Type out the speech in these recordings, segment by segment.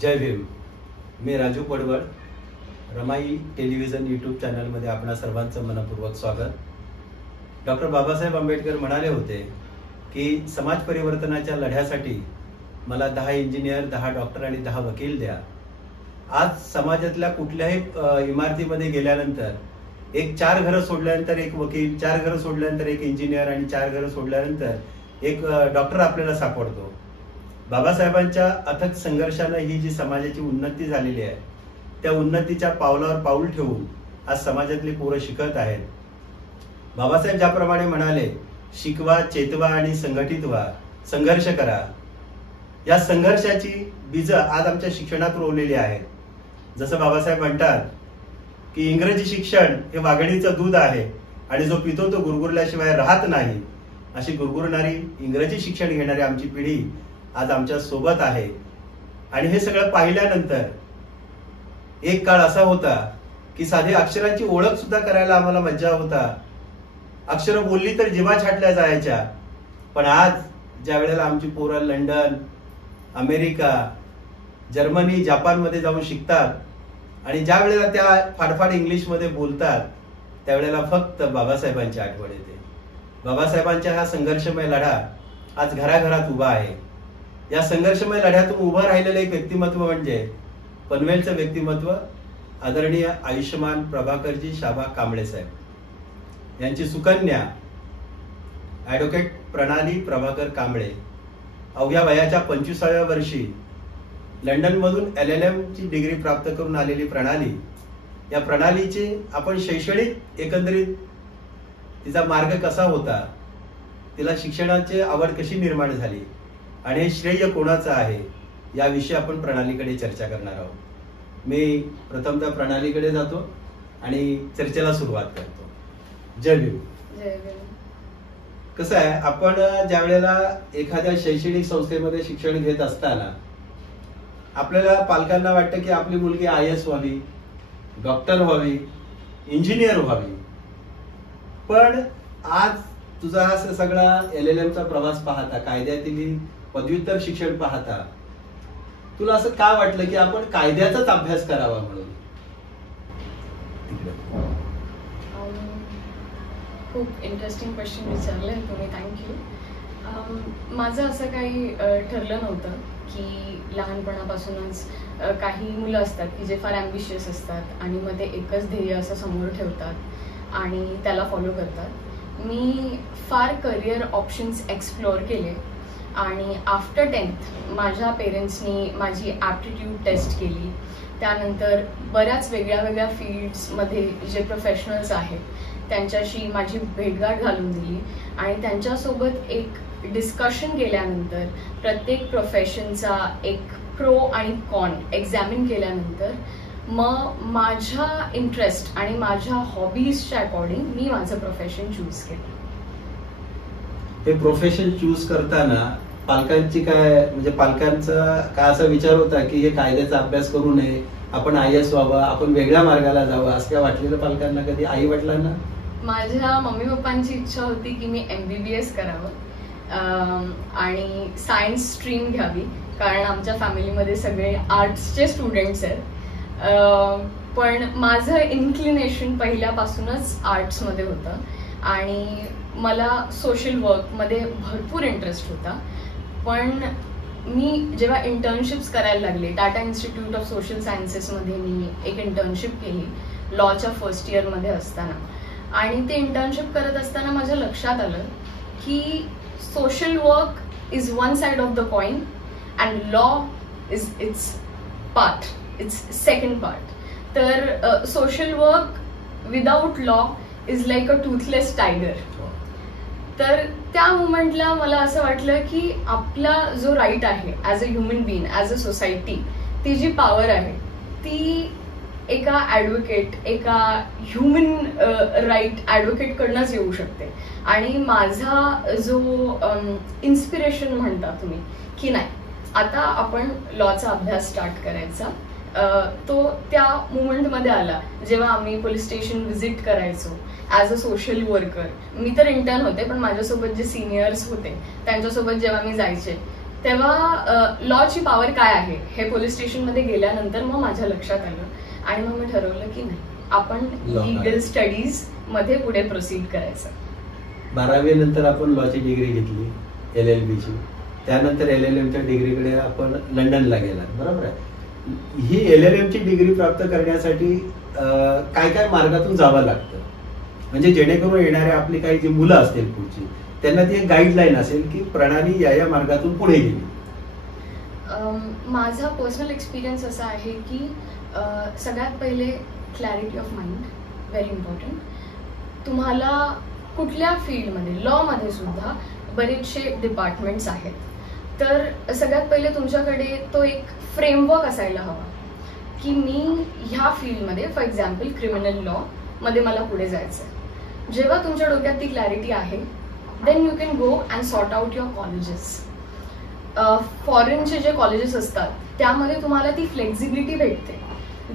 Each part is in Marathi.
जय भीम. मी राजू पडवळ. रमाई टेलिव्हिजन यूट्यूब चॅनलमध्ये आपणा सर्वांचं मनपूर्वक स्वागत. डॉक्टर बाबासाहेब आंबेडकर म्हणाले होते की समाज परिवर्तनाच्या लढ्यासाठी मला 10 इंजिनियर, 10 डॉक्टर आणि 10 वकील द्या. आज समाजातल्या कुठल्याही इमारतीमध्ये गेल्यानंतर एक 4 घरं सोडल्यानंतर एक वकील, 4 घरं सोडल्यानंतर एक इंजिनियर आणि 4 घरं सोडल्यानंतर एक डॉक्टर आपल्याला सापडतो. बाबासाहेबांच्या अथक संघर्षाने ही जी समाजाची उन्नती झालेली आहे त्या उन्नतीच्या पावलावर पाऊल ठेवून आज समाजातली पोरं शिकत आहेत. बाबासाहेब ज्याप्रमाणे म्हणाले, शिकवा, चेतवा आणि संघटित व्हा, संघर्ष करा. या संघर्षाची बीज आज आमच्या शिक्षणात रोवलेली आहेत. जसं बाबासाहेब म्हणतात की इंग्रजी शिक्षण हे वाघिणीचं दूध आहे आणि जो पितो तो गुरगुरल्याशिवाय राहत नाही. अशी गुरगुरणारी इंग्रजी शिक्षण घेणारी आमची पिढी आज आमच्या सोबत आहे. आणि हे सगळं पाहिल्यानंतर एक काळ असा होता की साधी अक्षरांची ओळख सुद्धा करायला आम्हाला मज्जा होता. अक्षर बोलली तर जिभा छाटल्या जायच्या. पण आज ज्या वेळेला आमची पोरं लंडन, अमेरिका, जर्मनी, जपानमध्ये जाऊन शिकतात आणि ज्या वेळेला त्या फाडफाड इंग्लिशमध्ये बोलतात त्यावेळेला फक्त बाबासाहेबांची आठवण येते. बाबासाहेबांच्या हा संघर्षमय लढा आज घराघरात उभा आहे. या संघर्षमय लढ्यातून उभं राहिलेलं एक व्यक्तिमत्व म्हणजे पनवेलचं व्यक्तिमत्व आदरणीय आयुष्यमान प्रभाकरजी शाबा कांबळे साहेब यांची सुकन्या ॲडव्होकेट प्रणाली प्रभाकर कांबळे. अवघ्या वयाच्या 25व्या वर्षी लंडनमधून LLM ची डिग्री प्राप्त करून आलेली प्रणाली, या प्रणालीची आपण शैक्षणिक एकंदरीत तिचा मार्ग कसा होता, तिला शिक्षणाची आवड कशी निर्माण झाली आणि हे श्रेय कोणाचं आहे याविषयी आपण प्रणालीकडे चर्चा करणार आहोत. मी प्रथमतः प्रणालीकडे जातो आणि चर्चेला सुरुवात करतो. जय भीम. कसं आहे, आपण ज्या वेळेला एखाद्या शैक्षणिक संस्थेमध्ये शिक्षण घेत असताना आपल्याला पालकांना वाटतं की आपली मुलगी IAS व्हावी, डॉक्टर व्हावी, इंजिनियर व्हावी. पण आज तुझा हा सगळा LLM चा प्रवास पाहता, कायद्यातील पदव्युत्तर शिक्षण पाहता, तुला असं का वाटलं की आपण कायद्याचाच अभ्यास करावा म्हणून? खूप इंटरेस्टिंग क्वेश्चन विचारले तुम्ही, थँक्यू. माझं असं काही ठरलं नव्हतं की लहानपणापासूनच काही मुलं असतात की जे फार ॲम्बिशियस असतात आणि मग ते एकच ध्येय असं समोर ठेवतात आणि त्याला फॉलो करतात. मी फार करिअर ऑप्शन्स एक्सप्लोअर केले आणि आफ्टर 10th माझ्या पेरेंट्सनी माझी ॲप्टिट्यूड टेस्ट केली. त्यानंतर बऱ्याच वेगळ्या वेगळ्या फील्ड्समध्ये जे प्रोफेशनल्स आहेत त्यांच्याशी माझी भेटगाठ घालून दिली आणि त्यांच्यासोबत एक डिस्कशन केल्यानंतर प्रत्येक प्रोफेशनचा एक प्रो आणि कॉन एक्झामिन केल्यानंतर मग माझ्या इंटरेस्ट आणि माझ्या हॉबीजच्या अकॉर्डिंग मी माझं प्रोफेशन चूज केलं. हे प्रोफेशन चूज करताना पालकांची काय, म्हणजे पालकांचा काय असा विचार होता की हे कायद्याचा अभ्यास करू नये, आपण IAS व्हावं, आपण वेगळ्या मार्गाला जावं, असं काय वाटलेलं पालकांना कधी, आई वडिलांना? माझ्या मम्मी पप्पांची इच्छा होती की मी MBBS करावं आणि सायन्स स्ट्रीम घ्यावी, कारण आमच्या फॅमिलीमध्ये सगळे आर्ट्सचे स्टुडंट्स आहेत. पण माझं इन्क्लिनेशन पहिल्यापासूनच आर्ट्समध्ये होतं आणि मला सोशल वर्कमध्ये भरपूर इंटरेस्ट होता. पण मी जेव्हा इंटर्नशिप्स करायला लागले, टाटा इन्स्टिट्यूट ऑफ सोशल सायन्सेसमध्ये मी एक इंटर्नशिप केली लॉच्या फर्स्ट इयरमध्ये असताना. आणि ते इंटर्नशिप करत असताना माझ्या लक्षात आलं की social work is one side of the coin and law is its part, its second part. तर social work without law is like a toothless tiger. तर त्या मुमेंटला मला असं वाटलं की आपला जो राईट आहे as a human being, as a society, ती जी पॉवर आहे ती एका ॲडव्होकेट, एका ह्युमन राईट ॲडव्होकेटकडनंच येऊ शकते. आणि माझा जो इन्स्पिरेशन म्हणता तुम्ही की नाही आता आपण लॉचा अभ्यास स्टार्ट करायचा, तो त्या मुमेंटमध्ये आला जेव्हा आम्ही पोलीस स्टेशन व्हिजिट करायचो ॲज अ सोशल वर्कर. मी तर इंटर्न होते पण माझ्यासोबत जे सिनियर्स होते त्यांच्यासोबत जेव्हा मी जायचे तेव्हा लॉची पॉवर काय आहे हे पोलीस स्टेशनमध्ये गेल्यानंतर मग माझ्या लक्षात आलं आणि मग मी ठरवलं की नाही, आपण लिगल स्टडीज मध्ये पुढे प्रोसीड करायचं. 12वी नंतर आपण लॉची डिग्री घेतली, LLB ची. त्यानंतर LLM च्या डिग्रीकडे आपण लंडनला गेला, बरोबर आहे. ही LLM ची डिग्री प्राप्त करण्यासाठी काय काय मार्गातून जावं लागतं, म्हणजे जेणेकरून येणाऱ्या आपली काही जी मुलं असतील पुढची, त्यांना ती एक गाईडलाईन असेल की प्रणाली या मार्गातून पुढे गेली. माझा पर्सनल एक्सपिरियन्स असा आहे की सगळ्यात पहिले clarity of mind, very important. तुम्हाला कुठल्या फील्डमध्ये, लॉमध्ये सुद्धा बरेचसे डिपार्टमेंट्स आहेत, तर सगळ्यात पहिले तुमच्याकडे तो एक फ्रेमवर्क असायला हवा की मी ह्या फील्डमध्ये, फॉर एक्झाम्पल क्रिमिनल लॉ मध्ये मला पुढे जायचं आहे. जेव्हा तुमच्या डोक्यात ती क्लॅरिटी आहे, then you can go and sort out your colleges. फॉरेनचे जे कॉलेजेस असतात त्यामध्ये तुम्हाला ती फ्लेक्झिबिलिटी भेटते,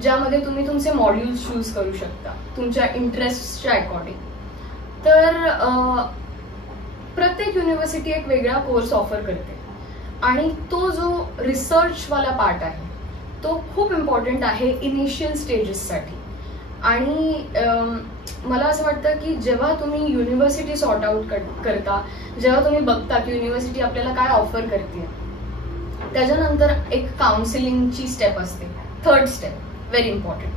ज्यामध्ये तुम्ही तुमचे मॉड्यूल्स चूज करू शकता तुमच्या इंटरेस्टच्या अकॉर्डिंग. तर प्रत्येक युनिव्हर्सिटी एक वेगळा कोर्स ऑफर करते आणि तो जो रिसर्चवाला पार्ट आहे तो खूप इम्पॉर्टंट आहे इनिशियल स्टेजेससाठी. आणि मला असं वाटतं की जेव्हा तुम्ही युनिव्हर्सिटी सॉर्ट आउट करता, जेव्हा तुम्ही बघता की युनिव्हर्सिटी आपल्याला काय ऑफर करते, त्याच्यानंतर एक काउन्सिलिंगची स्टेप असते, थर्ड स्टेप, व्हेरी इम्पॉर्टंट.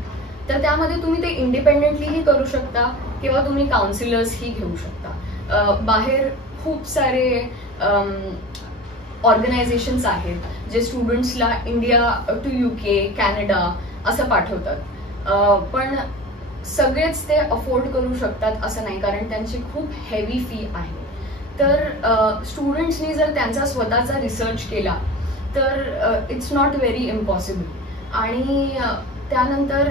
तर त्यामध्ये तुम्ही ते इंडिपेंडेंटलीही करू शकता किंवा तुम्ही काउन्सिलर्सही घेऊ शकता. बाहेर खूप सारे ऑर्गनायझेशन्स आहेत जे स्टुडंट्सला इंडिया टू UK, कॅनडा असं पाठवतात. पण सगळेच ते अफोर्ड करू शकतात असं नाही, कारण त्यांची खूप हेवी फी आहे. तर स्टुडंट्सनी जर त्यांचा स्वतःचा रिसर्च केला तर इट्स नॉट व्हेरी इम्पॉसिबल. आणि त्यानंतर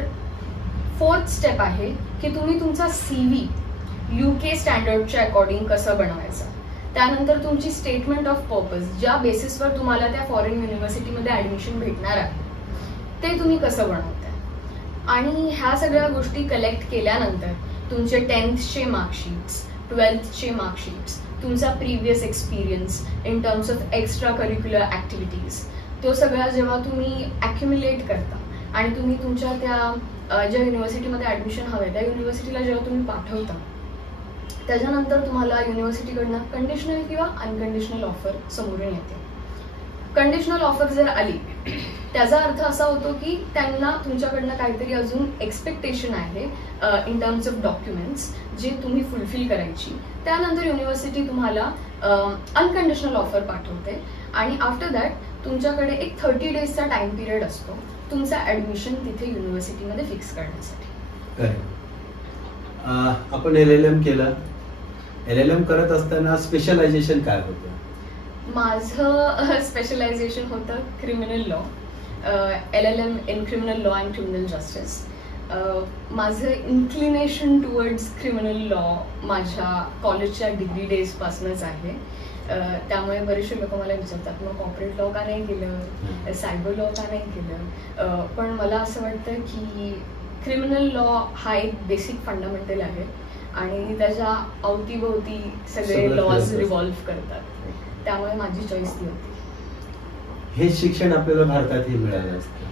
फोर्थ स्टेप आहे की तुम्ही तुमचा CV UK स्टँडर्डच्या अकॉर्डिंग कसं बनवायचं. त्यानंतर तुमची स्टेटमेंट ऑफ पर्पज, ज्या बेसिसवर तुम्हाला त्या फॉरेन युनिव्हर्सिटीमध्ये ऍडमिशन भेटणार आहे, ते तुम्ही कसं बनवताय. आणि ह्या सगळ्या गोष्टी कलेक्ट केल्यानंतर तुमचे 10thचे मार्कशीट्स, 12thचे मार्कशीट्स, तुमचा previous experience in terms of extra curricular activities, तो सगळा जेव्हा तुम्ही ॲक्युम्युलेट करता आणि तुम्ही तुमच्या त्या ज्या युनिव्हर्सिटीमध्ये ऍडमिशन हवंय त्या युनिव्हर्सिटीला जेव्हा तुम्ही पाठवता, त्याच्यानंतर तुम्हाला युनिव्हर्सिटीकडनं कंडिशनल किंवा अनकंडिशनल ऑफर समोरून येते. कंडिशनल ऑफर जर आली त्याचा अर्थ असा होतो की त्यांना तुमच्याकडनं काहीतरी अजून एक्सपेक्टेशन आहे इन टर्म्स ऑफ डॉक्युमेंट्स जे तुम्ही फुलफिल करायची. त्यानंतर युनिव्हर्सिटी तुम्हाला अनकंडिशनल ऑफर पाठवते आणि आफ्टर दॅट तुमच्याकडे एक 30 डेजचा टाइम पिरियड असतो तुमचं ऍडमिशन तिथे युनिव्हर्सिटीमध्ये फिक्स करण्यासाठी. आपण LLM केलं. LLM करत असताना स्पेशलायझेशन काय होतं? माझं स्पेशलायझेशन होतं criminal law, LLM in criminal law and criminal justice. माझं इन्क्लिनेशन टुवर्ड्स क्रिमिनल लॉ माझ्या कॉलेजच्या डिग्री डेजपासूनच आहे. त्यामुळे बरेचसे लोक मला विचारतात मग कॉर्पोरेट लॉ का नाही केलं, सायबर लॉ का नाही केलं. पण मला असं वाटतं की क्रिमिनल लॉ हा एक बेसिक फंडामेंटल आहे आणि त्याच्या अवतीभोवती सगळे लॉज रिव्हॉल्व्ह करतात, त्यामुळे माझी चॉईस ती होती. हे शिक्षण आपल्याला भारतातही मिळालं असतं,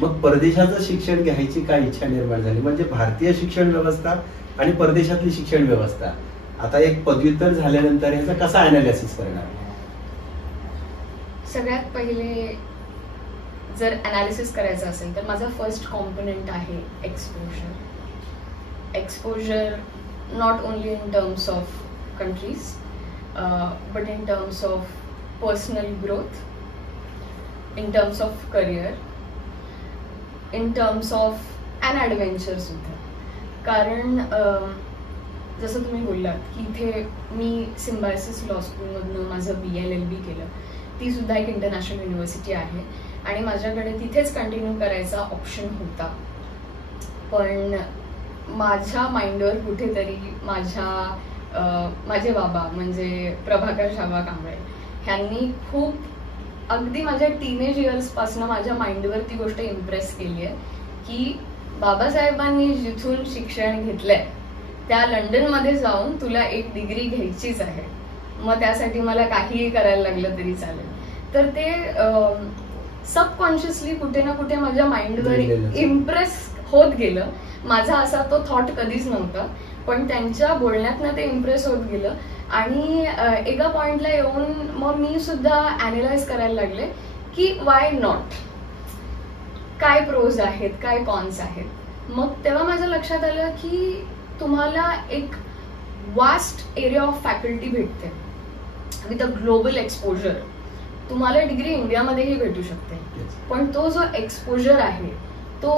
मग परदेशाचं शिक्षण घ्यायची काय इच्छा निर्माण झाली? म्हणजे भारतीय शिक्षण व्यवस्था आणि परदेशातली शिक्षण व्यवस्था, आता एक पदव्युत्तर झाल्यानंतर ह्याचा कसा अनालिसिस करणार? सगळ्यात पहिले जर अनालिसिस करायचं असेल तर माझा फर्स्ट कॉम्पोनंट आहे exposure. Exposure not only in terms of countries but in terms of personal growth, in terms of career, in terms of an adventure सुद्धा. कारण जसं तुम्ही बोललात की इथे मी सिम्बायसिस लॉ स्कूलमधनं माझं BLLB केलं, ती सुद्धा एक इंटरनॅशनल युनिव्हर्सिटी आहे आणि माझ्याकडे तिथेच कंटिन्यू करायचा ऑप्शन होता. पण माझ्या माइंडवर कुठेतरी माझे बाबा म्हणजे प्रभाकर शाबा कांबळे ह्यांनी खूप अगदी माझ्या टीनेज इयर्सपासून माझ्या माइंडवर ती गोष्ट इम्प्रेस केली आहे की बाबासाहेबांनी जिथून शिक्षण घेतलंय त्या लंडनमध्ये जाऊन तुला एक डिग्री घ्यायचीच आहे, मग त्यासाठी मला काहीही करायला लागलं तरी चालेल. तर ते सबकॉन्शियसली कुठे ना कुठे माझ्या माइंडवर इम्प्रेस होत गेलं. माझा असा तो थॉट कधीच नव्हता, पण त्यांच्या बोलण्यातनं ते इम्प्रेस होत गेलं. आणि एका पॉइंटला येऊन मग मी सुद्धा अॅनालाइज करायला लागले की वाय नॉट, काय प्रोज आहेत, काय कॉन्स आहेत. मग तेव्हा माझ्या लक्षात आलं की तुम्हाला एक वास्ट एरिया ऑफ फॅकल्टी भेटते विथ अ ग्लोबल एक्सपोजर. तुम्हाला डिग्री इंडियामध्येही भेटू शकते, पण तो जो एक्सपोजर आहे तो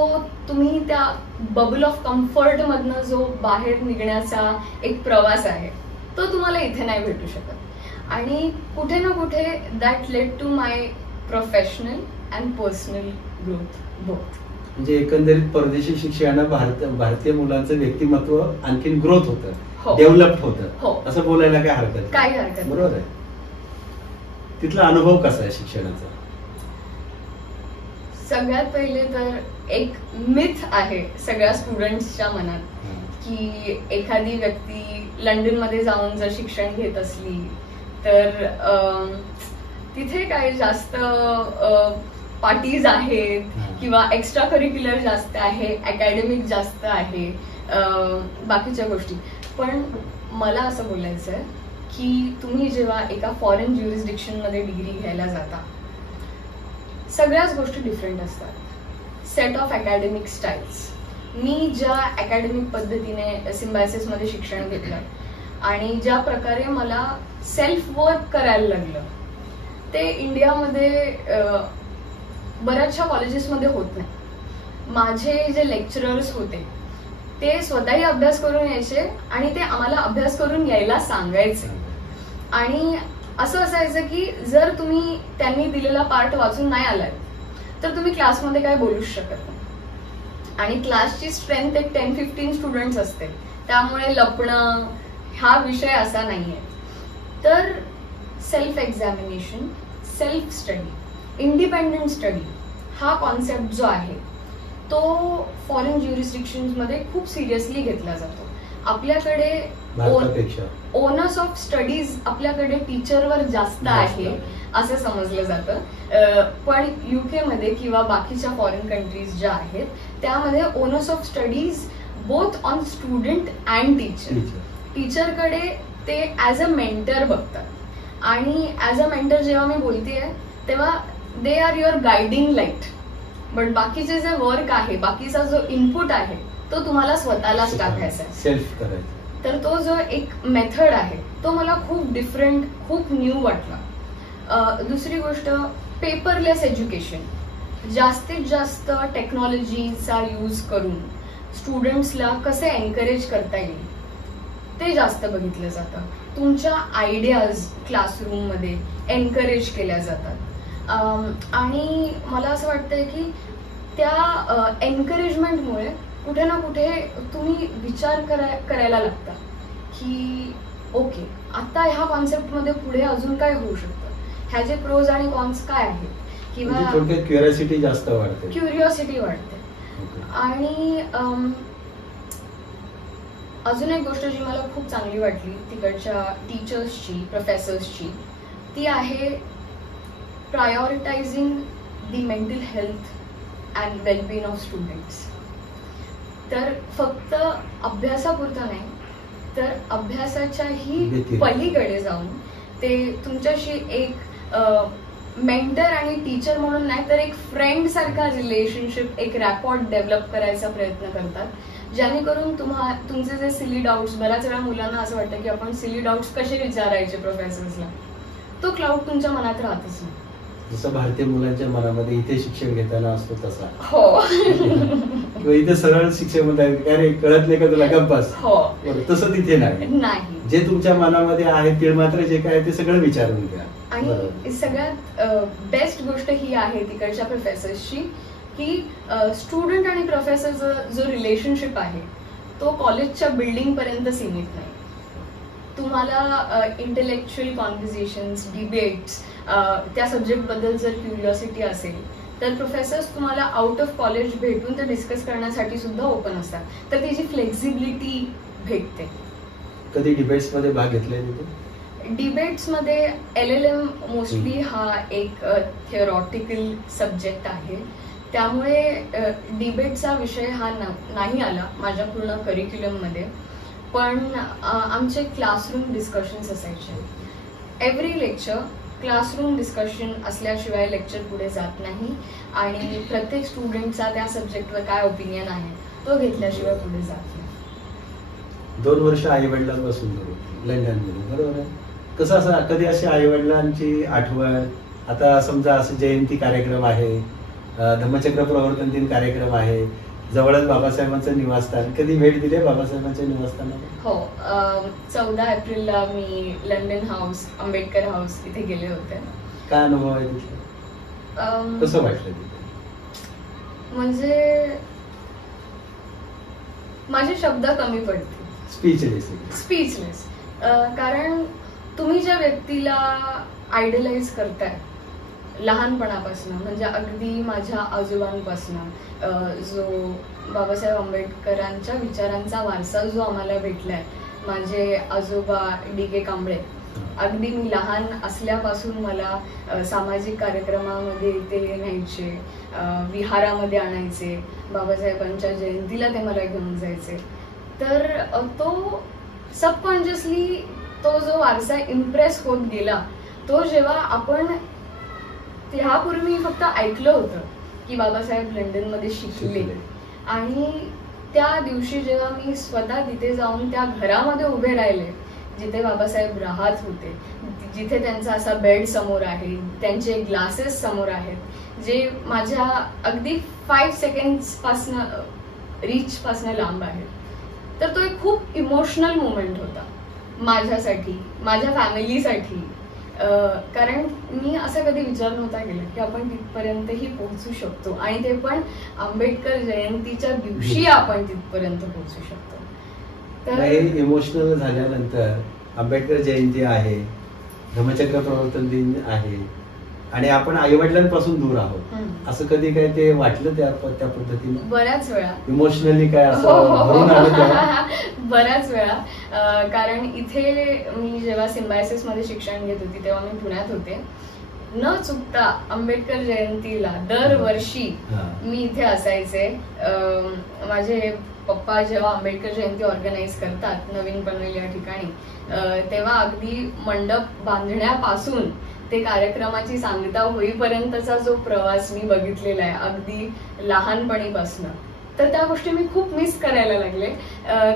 तुम्ही त्या बबल ऑफ कम्फर्ट मधनं जो बाहेर निघण्याचा एक प्रवास आहे तो तुम्हाला इथे नाही भेटू शकत. आणि कुठे ना कुठे that led to my professional and personal growth both. म्हणजे एकंदरीत परदेशी शिक्षणानं भारतीय मुलांचं व्यक्तिमत्व आणखीन ग्रोथ होतं, डेव्हलप होतं, असं बोलायला काय हरकत, काही हरकत बरोबर आहे. तिथला अनुभव कसा आहे शिक्षणाचा? सगळ्यात पहिले तर एक मिथ आहे सगळ्या स्टुडंट्सच्या मनात की एखादी व्यक्ती लंडन मध्ये जाऊन जर शिक्षण घेत असली तर तिथे काय जास्त पार्टीज आहेत किंवा एक्स्ट्रा करिक्युलर जास्त आहे, अकॅडमिक जास्त आहे, बाकीच्या गोष्टी. पण मला असं बोलायचं आहे की तुम्ही जेव्हा एका फॉरेन ज्युरिस्डिक्शन मध्ये डिग्री घ्यायला जाता, सगळ्याच गोष्टी डिफरंट असतात. Set of academic styles. मी ज्या अकॅडमिक पद्धतीने सिम्बायसिस मध्ये शिक्षण घेतलं आणि ज्या प्रकारे मला सेल्फ वर्क करायला लागलं ते इंडियामध्ये बऱ्याचशा कॉलेजेसमध्ये होत नाही. माझे जे लेक्चरर्स होते ते स्वतःही अभ्यास करून यायचे आणि ते आम्हाला अभ्यास करून यायला सांगायचे. आणि असं असायचं की जर तुम्ही त्यांनी दिलेला पार्ट वाचून नाही आलात तर तुम्ही क्लासमध्ये काय बोलूच शकत नाही. आणि क्लासची स्ट्रेंथ एक 10-15 स्टुडंट्स असते, त्यामुळे लपणं हा विषय असा नाहीये. तर self examination, self study, independent study हा कॉन्सेप्ट जो आहे तो फॉरेन ज्युरिस्डिक्शन्स मध्ये खूप सिरियसली घेतला जातो. आपल्याकडे ओनर्स ऑफ स्टडीज आपल्याकडे टीचरवर जास्त आहे असं समजलं जातं. पण युके मध्ये किंवा बाकीच्या फॉरेन कंट्रीज ज्या आहेत त्यामध्ये onus of studies both on student and teacher. टीचरकडे ते ऍज अ मेंटर बघतात. आणि ऍज अ मेंटर जेव्हा मी बोलतेय तेव्हा they are your guiding light. But बाकीचे जे वर्क आहे, बाकीचा जो इनपुट आहे तो तुम्हाला स्वतःलाच टाकायचा आहे, सेल्फ करायचं. तर तो जो एक मेथड आहे तो मला खूप डिफरंट, खूप न्यू वाटला. दुसरी गोष्ट पेपरलेस एज्युकेशन. जास्तीत जास्त टेक्नॉलॉजीचा यूज करून स्टुडंट्सला कसे एनकरेज करता येईल ते जास्त बघितलं जातं. तुमच्या आयडियाज क्लासरूम मध्ये एनकरेज केल्या जातात. आणि मला असं वाटतंय की त्या एनकरेजमेंटमुळे कुठे ना कुठे तुम्ही विचार करायला लागता की ओके आता ह्या कॉन्सेप्टमध्ये पुढे अजून काय होऊ शकतं, ह्याचे प्रोज आणि कॉन्स काय आहेत, किंवा क्युरिओसिटी जास्त वाढते, क्युरिओसिटी वाढते. आणि अजून एक गोष्ट जी मला खूप चांगली वाटली तिकडच्या टीचर्सची, प्रोफेसर्सची, ती आहे prioritising the mental health and wellbeing of students. तर फक्त अभ्यासापुरतं नाही तर अभ्यासाच्याही पलीकडे जाऊन ते तुमच्याशी एक मेंटर आणि टीचर म्हणून नाही तर एक फ्रेंड सारखा रिलेशनशिप, एक रॅपॉर्ट डेव्हलप करायचा प्रयत्न करतात, जेणेकरून तुमचे जे सिली डाऊट्स, बऱ्याच वेळा मुलांना असं वाटतं की आपण सिली डाऊट्स कसे विचारायचे प्रोफेसर्सला, तो क्लाउड तुमच्या मनात राहतच नाही. जसं भारतीय मुलांच्या मनामध्ये इथे शिक्षण घेताना असतो तसा. हो. किंवा इथे सरळ शिक्षण म्हणतात अरे कळत नाही का तुला गप्पास. हो. तसं तिथे नाही. जे तुमच्या मनामध्ये आहे ते मात्र जे काय ते सगळं विचारून घ्या. आणि सगळ्यात बेस्ट गोष्ट ही आहे तिकडच्या प्रोफेसर्सची की स्टुडंट आणि प्रोफेसरचा जो रिलेशनशिप आहे तो कॉलेजच्या बिल्डिंग पर्यंत सीमित नाही. तुम्हाला इंटेलेक्च्युअल कॉन्व्हर्सेशन्स, डिबेट्स, त्या सब्जेक्ट बद्दल जर क्युरिओसिटी असेल तर प्रोफेसर्स तुम्हाला आउट ऑफ कॉलेज भेटून ते डिस्कस करण्यासाठी सुद्धा ओपन असतात. तर त्याची फ्लेक्झिबिलिटी भेटते. कधी डिबेट्स मध्ये भाग घेतलाय तिथे? डिबेट्समध्ये LLM मोस्टली हा एक थिअरॉटिकल सब्जेक्ट आहे, त्यामुळे डिबेटचा विषय हा नाही आला माझ्या पूर्ण करिक्युलममध्ये. पण आमचे क्लासरूम डिस्कशन्स असायचे. एव्हरी लेक्चर क्लासरूम डिस्कशन असल्याशिवाय लेक्चर पुढे जात नाही आणि प्रत्येक स्टुडंटचा त्या सब्जेक्टवर काय ओपिनियन आहे तो घेतल्याशिवाय पुढे जात नाही. 2 वर्ष आई वडिलांपासून लंडनमध्ये, बरोबर आहे. कसं असं कधी अशी आई वडिलांची आठवण, आता समजा असं जयंती कार्यक्रम आहे, धम्मचक्र प्रवर्तन दिन कार्यक्रम आहे, जवळच बाबासाहेबांचं निवासस्थान, कधी भेट दिली बाबासाहेबांच्या निवासस्थानाला? हो, 14 एप्रिलला मी लंडन हाऊस, आंबेडकर हाऊस इथे गेले होते. काय अनुभव आहे तिथे, कसं वाटलं तिथे? म्हणजे माझे शब्द कमी पडतील, स्पीचलेस. कारण तुम्ही ज्या व्यक्तीला आयडलाइज करताय लहानपणापासून, म्हणजे अगदी माझ्या आजोबांपासून, जो बाबासाहेब आंबेडकरांच्या विचारांचा वारसा जो आम्हाला भेटलाय, माझे आजोबा DK कांबळे, अगदी मी लहान असल्यापासून मला सामाजिक कार्यक्रमामध्ये ते न्यायचे, विहारामध्ये आणायचे, बाबासाहेबांच्या जयंतीला ते मला घेऊन जायचे. तर तो सबकॉन्शियसली तो जो वारसा इम्प्रेस होत गेला, तो जेव्हा आपण ह्यापूर्वी फक्त ऐकलं होतं की बाबासाहेब लंडनमध्ये शिकले, आणि त्या दिवशी जेव्हा मी स्वतः तिथे जाऊन त्या घरामध्ये उभे राहिले जिथे बाबासाहेब राहत होते, जिथे त्यांचा असा बेड समोर आहे, त्यांचे ग्लासेस समोर आहेत जे माझ्या अगदी 5 सेकंड्स पासन रीच पासन लांब आहेत, तर तो एक खूप इमोशनल मोमेंट होता माझ्यासाठी, माझ्या फॅमिलीसाठी. कारण मी असं कधी विचार नव्हता केला की आपण तिथपर्यंतही पोहोचू शकतो, आणि ते पण आंबेडकर जयंतीच्या दिवशी आपण तिथपर्यंत पोहोचू शकतो. तर इमोशनल झाल्यानंतर आंबेडकर जयंती आहे, धम्मचक्र प्रवर्तन दिन आहे, आणि आपण आई वडिलांपासून दूर आहोत, असं कधी काय ते वाटलं त्या पद्धतीने? बऱ्याच वेळा इमोशनली काय असं भरून आलं? बऱ्याच वेळा. कारण इथे मी जेव्हा सिम्बायसिस मध्ये शिक्षण घेत होती तेव्हा मी पुण्यात होते. न चुकता आंबेडकर जयंतीला दरवर्षी मी इथे असायचे. माझे पप्पा जेव्हा आंबेडकर जयंती ऑर्गनाईज करतात नवीन पनवेल या ठिकाणी, तेव्हा अगदी मंडप बांधण्यापासून ते कार्यक्रमाची सांगता होईपर्यंतचा जो प्रवास मी बघितलेला आहे अगदी लहानपणीपासून, तर त्या गोष्टी मी खूप मिस करायला लागले.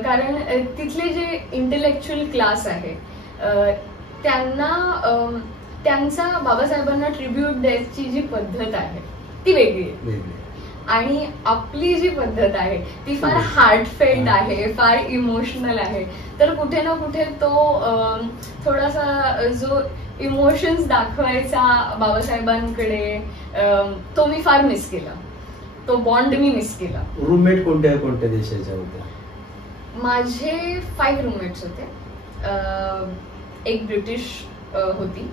कारण तिथले जे इंटेलेक्च्युअल क्लास आहे त्यांचा बाबासाहेबांना ट्रिब्यूट द्यायची जी पद्धत आहे ती वेगळी आहे, आणि आपली जी पद्धत आहे ती फार हार्टफेल्ट आहे, फार इमोशनल आहे. तर कुठे ना कुठे तो थोडासा जो इमोशन्स दाखवायचा बाबासाहेबांकडे तो मी फार मिस केला, तो बॉन्ड मी मिस केला. रूममेट कोणत्या देशाच्या होत्या? माझे 5 रूममेट्स होते. एक ब्रिटिश होती,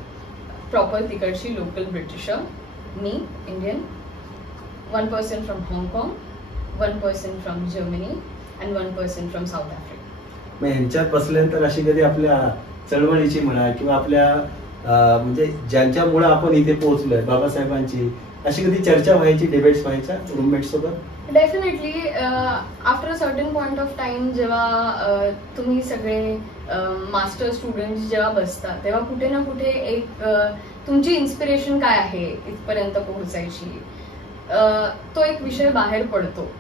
प्रॉपर तिकडची local britisher, me Indian, 1 person from हाँगकाँग, 1 person from Germany and 1 person from south Africa. मग ह्यांच्यात बसल्यानंतर अशी कधी आपल्या चळवळीची म्हणा किंवा आपल्या म्हणजे ज्यांच्यामुळे आपण इथे पोहोचलोय बाबासाहेबांची, अशी कधी चर्चा व्हायची, डिबेट्स व्हायच्या रूममेट सोबत? Definitely. After a certain point of time जेव्हा तुम्ही सगळे मास्टर स्टुडंट जेव्हा बसता तेव्हा कुठे ना कुठे एक तुमची इन्स्पिरेशन काय आहे इथपर्यंत पोहोचायची, तो एक विषय बाहेर पडतो.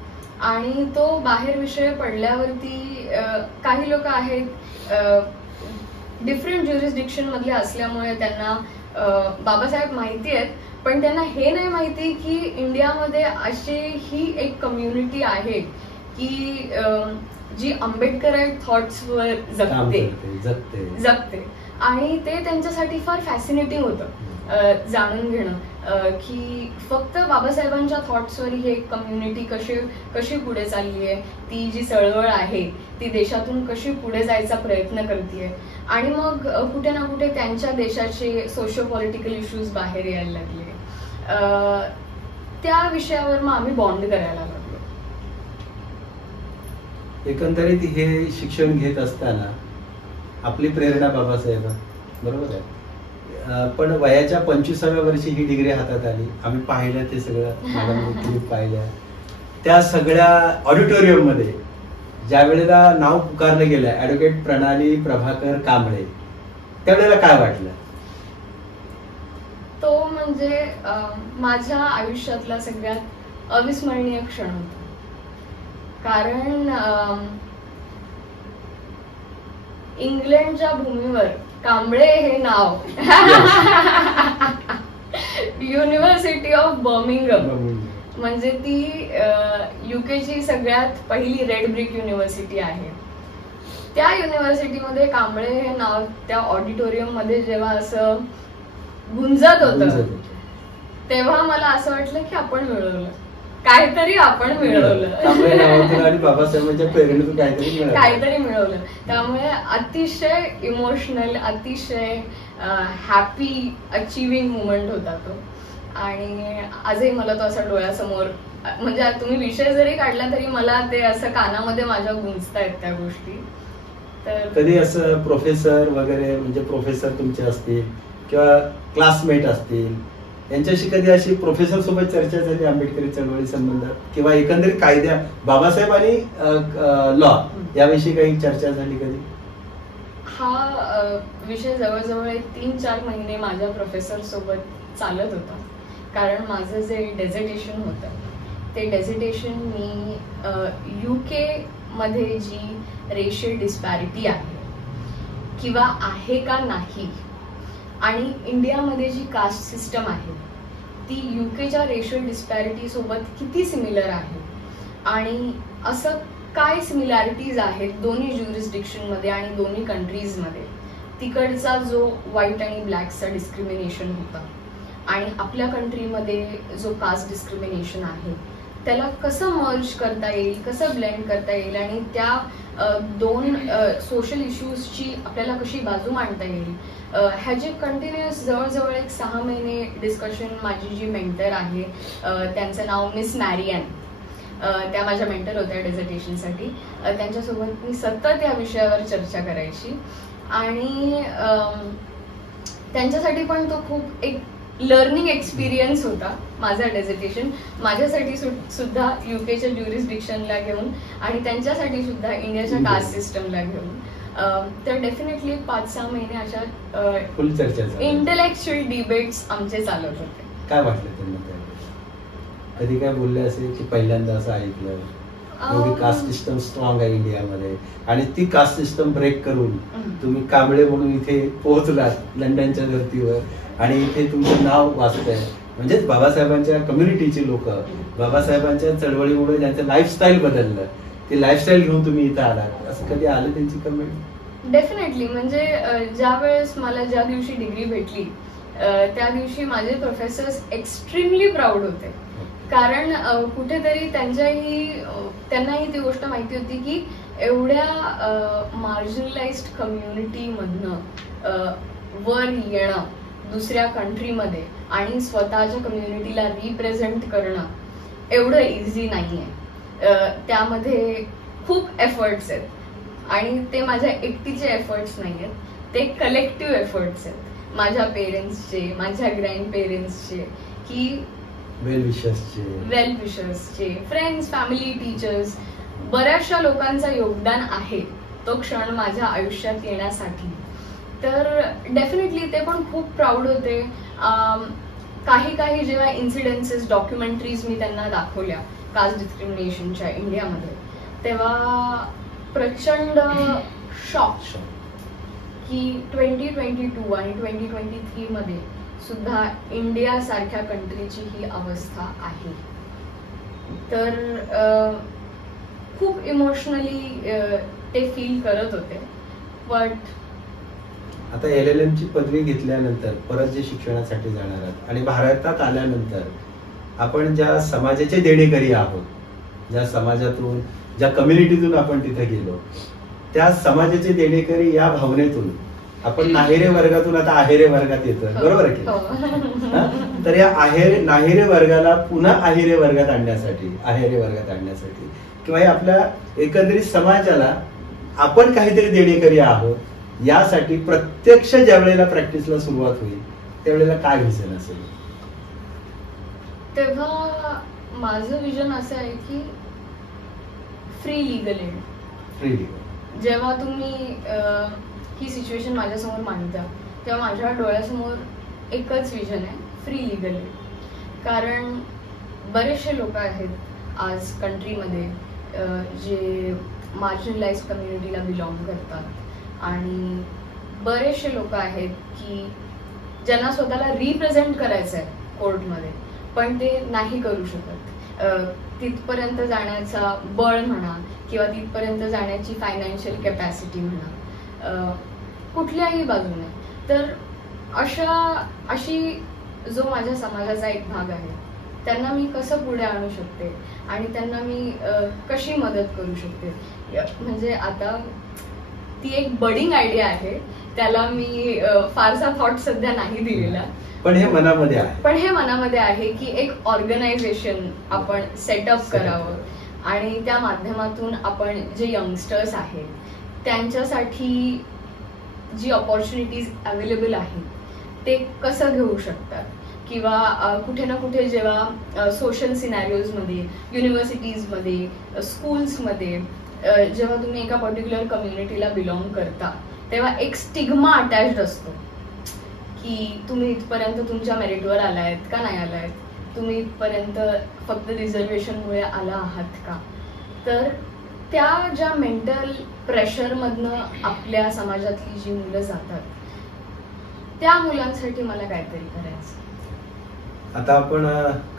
आणि तो बाहेर विषय पडल्यावरती काही लोक आहेत डिफरंट ज्युरिस्डिक्शन मधले असल्यामुळे त्यांना बाबासाहेब माहिती आहेत, पण त्यांना हे नाही माहिती की इंडियामध्ये अशी ही एक कम्युनिटी आहे की जी आंबेडकराईट थॉट्सवर जगते, आणि ते त्यांच्यासाठी फार फॅसिनेटिंग होतं जाणून घेणं की फक्त बाबासाहेबांच्या थॉट्सवर ही एक कम्युनिटी कशी पुढे चालली आहे, ती जी चळवळ आहे ती देशातून कशी पुढे जायचा प्रयत्न करते, आणि मग कुठे ना कुठे त्यांच्या देशाचे सोशो पॉलिटिकल इश्यूज बाहेर यायला लागले. त्या विषयावर मग आम्ही बॉन्ड करायला लागलो. एकंदरीत हे शिक्षण घेत असताना आपली प्रेरणा बाबासाहेब, बरोबर आहे. पण वयाच्या 25व्या वर्षी ही डिग्री हातात आली. आम्ही पाहिलं ते सगळं, मॅडम पाहिलं त्या सगळ्या ऑडिटोरियम मध्ये ज्या वेळेला नाव पुकारलं गेलं ऍडव्होकेट प्रणाली प्रभाकर कांबळे, त्यावेळेला काय वाटलं? तो म्हणजे माझ्या आयुष्यातला सगळ्यात अविस्मरणीय क्षण होता. कारण इंग्लंडच्या भूमीवर कांबळे हे नाव युनिव्हर्सिटी ऑफ बर्मिंगहम म्हणजे ती युकेची सगळ्यात पहिली रेड ब्रिक युनिव्हर्सिटी आहे. त्या युनिव्हर्सिटीमध्ये कांबळे हे नाव त्या ऑडिटोरियम मध्ये जेव्हा असं गुंजत होतं तेव्हा मला असं वाटलं की आपण मिळवलं काहीतरी, आपण मिळवलं आणि बाबासाहेबांच्या प्रेरणेतून काहीतरी मिळवलं. त्यामुळे अतिशय इमोशनल, अतिशय हॅपी अचिव्हिंग मुमेंट होता तो. आणि आजही मला तो असा डोळ्यासमोर, म्हणजे तुम्ही विषय जरी काढला तरी मला ते असं कानामध्ये माझ्या गुंजतायत त्या गोष्टी. तर कधी असं प्रोफेसर वगैरे, म्हणजे प्रोफेसर तुमचे असतील किंवा क्लासमेट असतील, यांच्याशी कधी अशी प्रोफेसर सोबत चर्चा झाली आंबेडकरी चळवळी संबंधात किंवा एकंदरीत कायद्या, बाबासाहेब आणि लॉ याविषयी काही चर्चा झाली कधी? हा विषय जवळजवळ 3-4 महिने माझ्या प्रोफेसर सोबत चालत होता. कारण माझं जे डेझर्टेशन होतं ते डेझर्टेशन मी UK मध्ये जी रेशियल डिस्पॅरिटी आहे किंवा आहे का नाही, आणि इंडियामध्ये जी कास्ट सिस्टम आहे ती UKच्या रेशियल डिस्पॅरिटी सोबत किती सिमिलर आहे, आणि असं काय सिमिलॅरिटीज आहेत दोन्ही ज्युरिस्डिक्शन मध्ये आणि दोन्ही कंट्रीजमध्ये. तिकडचा जो व्हाईट आणि ब्लॅकचा डिस्क्रिमिनेशन होता आणि आपल्या कंट्रीमध्ये जो कास्ट डिस्क्रिमिनेशन आहे त्याला कसं मर्ज करता येईल, कसं ब्लेंड करता येईल, आणि त्या दोन सोशल इश्यूजची आपल्याला कशी बाजू मांडता येईल, ह्याचे कंटिन्युअस जवळजवळ 6 महिने डिस्कशन माझी जी मेंटर आहे, त्यांचं नाव मिस मॅरियन, त्या माझ्या मेंटर होत्या डेझर्टेशनसाठी, त्यांच्यासोबत मी सतत या विषयावर चर्चा करायची. आणि त्यांच्यासाठी पण तो खूप एक लर्निंग एक्सपिरियन्स होता माझा डेझर्टेशन, माझ्यासाठी सुद्धा युकेच्या ज्युरिस्डिक्शनला घेऊन आणि त्यांच्यासाठी सुद्धा इंडियाच्या कास्ट सिस्टमला घेऊन. तर डेफिनेटली 5-6 महिने अशा फुल चर्चा, इंटेलेक्च्युअल डिबेट्स आमचे चालत होते. काय वाटलं त्यांना कधी काय बोलले असेल की पहिल्यांदा असं ऐकलं एवढी कास्ट सिस्टम स्ट्रॉंग आहे इंडियामध्ये आणि ती कास्ट सिस्टम ब्रेक करून तुम्ही कांबळे म्हणून इथे पोहोचलात लंडनच्या धर्तीवर आणि इथे तुमचं नाव वाचतंय, म्हणजेच बाबासाहेबांच्या कम्युनिटीची लोक, बाबासाहेबांच्या चळवळीमुळे ज्यांचं लाईफस्टाईल बदललं, ते लाईफस्टाईल घेऊन तुम्ही इथं आलात, असं कधी आलं त्यांची कमेंट? डेफिनेटली. म्हणजे ज्या वेळेस मला ज्या दिवशी डिग्री भेटली त्या दिवशी माझे प्रोफेसर्स एक्स्ट्रीमली प्राऊड होते. कारण कुठेतरी त्यांनाही ती गोष्ट माहिती होती की एवढ्या मार्जिनलाइज्ड कम्युनिटी मधनं वर येणं दुसऱ्या कंट्रीमध्ये आणि स्वतःच्या कम्युनिटीला रिप्रेझेंट करणं एवढं इझी नाहीये. त्यामध्ये खूप एफर्ट्स आहेत आणि ते माझ्या एकटीचे एफर्ट्स नाही आहेत, ते कलेक्टिव्ह एफर्ट्स आहेत माझ्या पेरेंट्सचे, माझ्या ग्रँड पेरेंट्सचे, की वेल विशर्सचे, फ्रेंड्स, फॅमिली, टीचर्स, बऱ्याचशा लोकांचं योगदान आहे तो क्षण माझ्या आयुष्यात येण्यासाठी. तर डेफिनेटली ते पण खूप प्राऊड होते. काही जेव्हा इन्सिडेन्सेस, डॉक्युमेंटरीज मी त्यांना दाखवल्या कास्ट डिस्क्रिमिनेशनच्या इंडियामध्ये, तेव्हा प्रचंड शॉक की 2022 आणि 2023 मध्ये सुद्धा इंडिया सारख्या कंट्रीची ही अवस्था आहे. तर खूप इमोशनली ते फील करत होते. बट आता LLM ची पदवी घेतल्यानंतर परत जे शिक्षणासाठी जाणार आहात आणि भारतात आल्यानंतर आपण ज्या समाजाचे देणेकरी आहोत, ज्या समाजातून, ज्या कम्युनिटीतून आपण तिथे गेलो, त्या समाजाचे देणेकरी या भावनेतून आपण नाहेरे वर्गातून आता आहेरे वर्गात येतो, बरोबर आहे की? तर या नाहेरे वर्गाला पुन्हा आहेरे वर्गात आणण्यासाठी किंवा आपल्या एकंदरीत समाजाला आपण काहीतरी देणेकरी आहोत यासाठी प्रत्यक्ष ज्या वेळेला प्रॅक्टिसला सुरुवात होईल त्यावेळेला काय व्हिजन असेल? तेव्हा माझं विजन असं आहे की free legal aid. Free legal. जेव्हा तुम्ही ही सिच्युएशन माझ्यासमोर मांडता तेव्हा माझ्या डोळ्यासमोर एकच विजन आहे, फ्री लीगल एड. कारण बरेचसे लोक आहेत आज कंट्रीमध्ये जे मार्जिनलाइज कम्युनिटीला बिलॉंग करतात आणि बरेचसे लोक आहेत की ज्यांना स्वतःला रिप्रेझेंट करायचं आहे कोर्टमध्ये पण ते नाही करू शकत. तिथपर्यंत जाण्याचा बळ म्हणा किंवा तिथपर्यंत जाण्याची फायनान्शियल कॅपॅसिटी म्हणा कुठल्याही बाजूने. तर अशी जो माझ्या समाजाचा एक भाग आहे त्यांना मी कसं पुढे आणू शकते आणि त्यांना मी कशी मदत करू शकते. म्हणजे आता ती एक बडिंग आयडिया आहे, त्याला मी फारसा थॉट सध्या नाही दिलेला, पण हे मनामध्ये आहे की एक ऑर्गनायझेशन आपण सेटअप करावं आणि त्या माध्यमातून आपण जे यंगस्टर्स आहेत त्यांच्यासाठी जी ऑपॉर्च्युनिटीज अवेलेबल आहेत ते कसं घेऊ शकतात किंवा कुठे ना कुठे जेव्हा सोशल सिनॅरिओजमध्ये, युनिव्हर्सिटीजमध्ये, स्कूल्समध्ये जेव्हा तुम्ही एका पर्टिक्युलर कम्युनिटीला बिलॉंग करता तेव्हा एक स्टिग्मा अटॅच्ड असतो की तुम्ही इथपर्यंत तुमच्या मेरिटवर आलायत का नाही आलायत, तुम्ही इथपर्यंत फक्त रिझर्वेशनमुळे आला आहात का. तर त्या ज्या मेंटल प्रेशरमधनं आपल्या समाजातली जी मुलं जातात त्या मुलांसाठी मला काहीतरी करायचं. आता आपण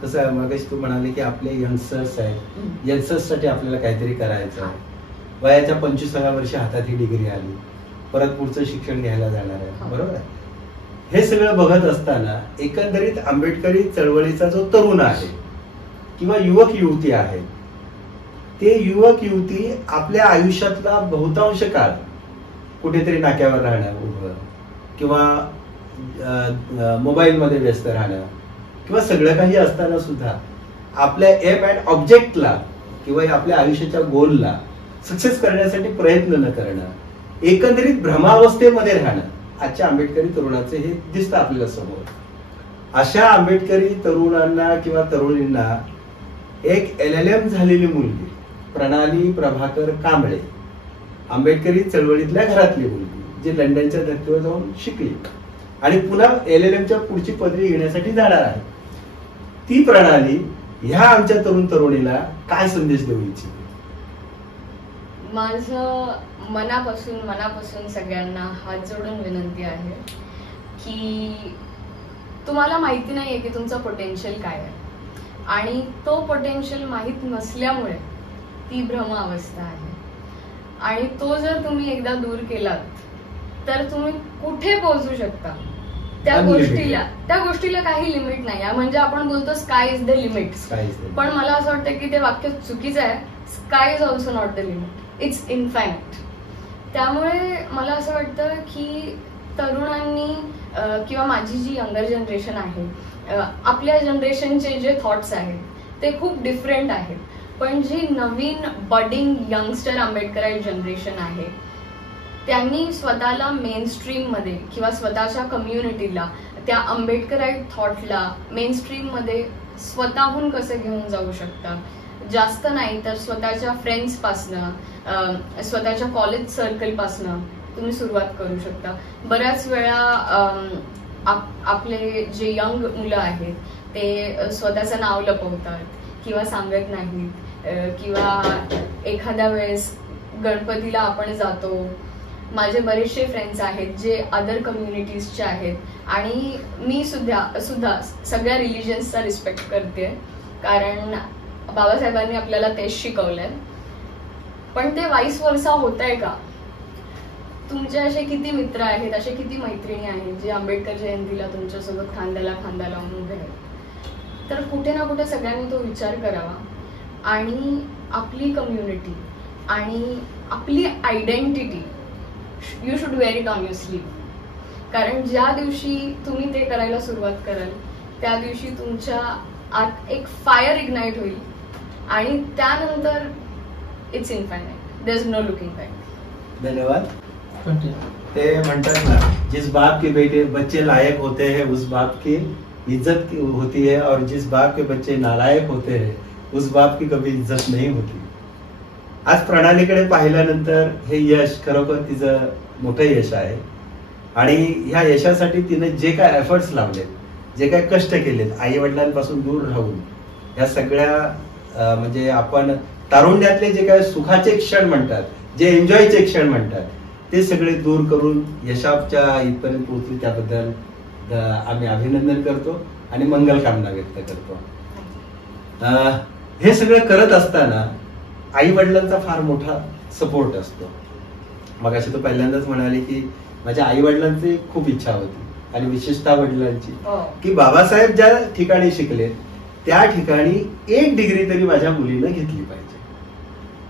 कसं आहे, मगाशी तू म्हणाले की आपले यंगस्टर्स आहेत, यंगस्टर्ससाठी आपल्याला काहीतरी करायचं आहे. वयाच्या 25व्या वर्षी हातात ही डिग्री आली, परत पुढचं शिक्षण घ्यायला जाणार आहे, बरोबर आहे. हे सगळं बघत असताना एकंदरीत आंबेडकरी चळवळीचा जो तरुण आहे किंवा युवक युवती आहे ते युवक युवती आपल्या आयुष्यातला बहुतांश काळ कुठेतरी नाक्यावर राहणं उभं किंवा मोबाईलमध्ये व्यस्त राहणं किंवा सगळं काही असताना सुद्धा आपल्या एम अँड ऑब्जेक्टला किंवा आपल्या आयुष्याच्या गोलला सक्सेस करण्यासाठी प्रयत्न न करणं, एकंदरीत भ्रमावस्थेमध्ये राहणं आजच्या आंबेडकरी तरुणाचे हे दिसतं आपल्याला समोर. अशा आंबेडकरी तरुणांना किंवा तरुणींना एक LLM झालेली मुलगी प्रणाली प्रभाकर कांबळे, आंबेडकरी चळवळीतल्या घरातली मुलगी जी लंडनच्या धर्तीवर जाऊन शिकली आणि पुन्हा LLMच्या पुढची पदवी घेण्यासाठी जाणार आहे, ती प्रणाली ह्या आमच्या तरुण तरुणीला काय संदेश देऊ इच्छिते? माझं मनापासून सगळ्यांना हात जोडून विनंती आहे की तुम्हाला माहिती नाहीये की तुमचा पोटेन्शियल काय आहे आणि तो पोटेन्शियल माहीत नसल्यामुळे ती भ्रमावस्था आहे आणि तो जर तुम्ही एकदा दूर केलात तर तुम्ही कुठे पोहोचू शकता. त्या गोष्टीला काही लिमिट नाही. म्हणजे आपण बोलतो स्काय इज द लिमिट, पण मला असं वाटतं की ते वाक्य चुकीचं आहे. Sky is also not the limit, it's infinite. त्यामुळे मला असं वाटतं की तरुणांनी किंवा माझी जी यंगर जनरेशन आहे, आपल्या जनरेशनचे जे थॉट्स आहेत ते खूप डिफरंट आहेत, पण जी नवीन बडिंग यंगस्टर आंबेडकराईट जनरेशन आहे त्यांनी स्वतःला मेन स्ट्रीम मध्ये किंवा स्वतःच्या कम्युनिटीला त्या आंबेडकराईट थॉटला मेन स्ट्रीम मध्ये स्वतःहून कसं घेऊन जाऊ शकता. जास्त नाही तर स्वतःच्या फ्रेंड्स पासनं, स्वतःच्या कॉलेज सर्कल पासनं तुम्ही सुरुवात करू शकता. बऱ्याच वेळा आपले जे यंग मुलं आहेत ते स्वतःचं नाव लपवतात किंवा सांगत नाहीत किंवा एखाद्या वेळेस गणपतीला आपण जातो. माझे बरेचसे फ्रेंड्स आहेत जे अदर कम्युनिटीजचे आहेत आणि मी सुद्धा सगळ्या रिलिजन्सचा रिस्पेक्ट करते कारण बाबासाहेबांनी आपल्याला तेच शिकवलंय. पण ते वाईस वर्सा होत आहे का? तुमचे असे किती मित्र आहेत, असे किती मैत्रिणी आहेत जे आंबेडकर जयंतीला तुमच्यासोबत खांद्याला खांदा लावून उभे आहेत? तर कुठे ना कुठे सगळ्यांनी तो विचार करावा आणि आपली कम्युनिटी आणि आपली identity you should wear it on your sleeve. कारण ज्या दिवशी तुम्ही ते करायला सुरुवात कराल त्या दिवशी तुमच्या आत एक फायर इग्नाइट होईल आणि त्यानंतर it's infinite, there is no looking back. धन्यवाद. ते म्हणतात ना, जिस बाप के बेटे बच्चे लायक होते हैं उस बाप की इज्जत होती है, और जिस बाप के बच्चे नालायक होते हैं उस बाप की कभी इज्जत नहीं होती. आज प्रणालीकडे पाहिल्यानंतर हे यश खरोखर तिचं मोठं यश आहे. आणि ह्या यशासाठी तिने जे काय एफर्ट्स लावलेत, जे काय कष्ट केलेत, आई वडिलांपासून दूर राहून ह्या सगळ्या म्हणजे आपण तारुण्यातले जे काय सुखाचे क्षण म्हणतात, जे एन्जॉयचे क्षण म्हणतात, ते सगळे दूर करून यशाच्या इथपर्यंत पोहोचली, त्याबद्दल आम्ही अभिनंदन करतो आणि मंगल कामना व्यक्त करतो. हे सगळं करत असताना आई वडिलांचा फार मोठा सपोर्ट असतो. मगाशी तो पहिल्यांदाच म्हणाले की माझ्या आई वडिलांची खूप इच्छा होती, आणि विशेषतः वडिलांची, की बाबासाहेब ज्या ठिकाणी शिकले त्या ठिकाणी 1 डिग्री तरी माझ्या मुलीनं घेतली पाहिजे.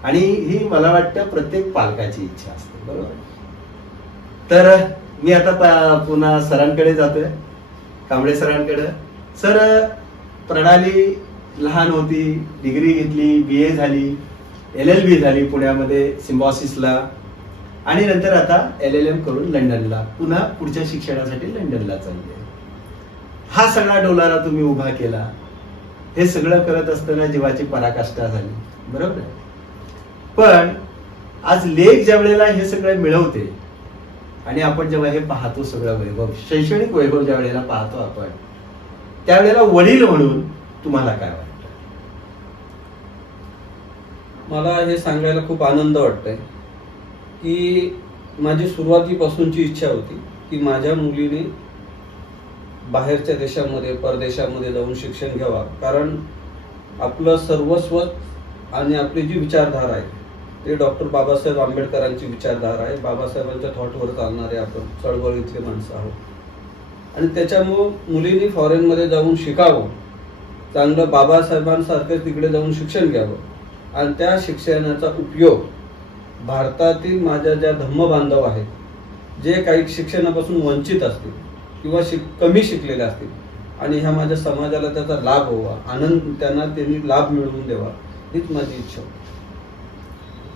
आणि ही मला वाटतं प्रत्येक पालकाची इच्छा असते, बरोबर. तर मी आता पुन्हा सरांकडे जातोय, कांबळे सरांकडे. सर, प्रणाली लहान होती, डिग्री घेतली, BA झाली, LLB झाली पुण्यामध्ये सिम्बॉसिसला, आणि नंतर आता LLM करून लंडनला, पुन्हा पुढच्या शिक्षणासाठी लंडनला चालली. हा सगळा डोलारा तुम्ही उभा केला. हे सगळं करत असताना जीवाची पराकाष्ठा झाली, बरोबर आहे. पण आज लेख ज्या वेळेला हे सगळं मिळवते आणि आपण जेव्हा हे पाहतो, सगळं वैभव, शैक्षणिक वैभव ज्या वेळेला पाहतो आपण, त्यावेळेला वडील म्हणून तुम्हाला काय वाटतं? मला हे सांगायला खूप आनंद वाटतोय की माझी सुरुवातीपासूनची इच्छा होती की माझ्या मुलीने बाहेरच्या देशामध्ये, परदेशामध्ये जाऊन शिक्षण घ्यावा. कारण आपलं सर्वस्व आणि आपली जी विचारधारा आहे ते डॉक्टर बाबासाहेब आंबेडकरांची विचारधारा आहे. बाबासाहेबांच्या थॉटवर चालणारे आपण चळवळीतले माणसं आहोत. आणि त्याच्यामुळं मुलींनी फॉरेनमध्ये जाऊन शिकावं, चांगलं बाबासाहेबांसारखं तिकडे जाऊन शिक्षण घ्यावं, आणि त्या शिक्षणाचा उपयोग भारतातील माझ्या ज्या धम्म बांधव आहेत, जे काही शिक्षणापासून वंचित असतील किंवा कमी शिकलेले असतील, आणि ह्या माझ्या समाजाला त्याचा लाभ व्हावा, आनंद त्यांनी लाभ मिळवून द्यावा, हीच माझी इच्छा होती.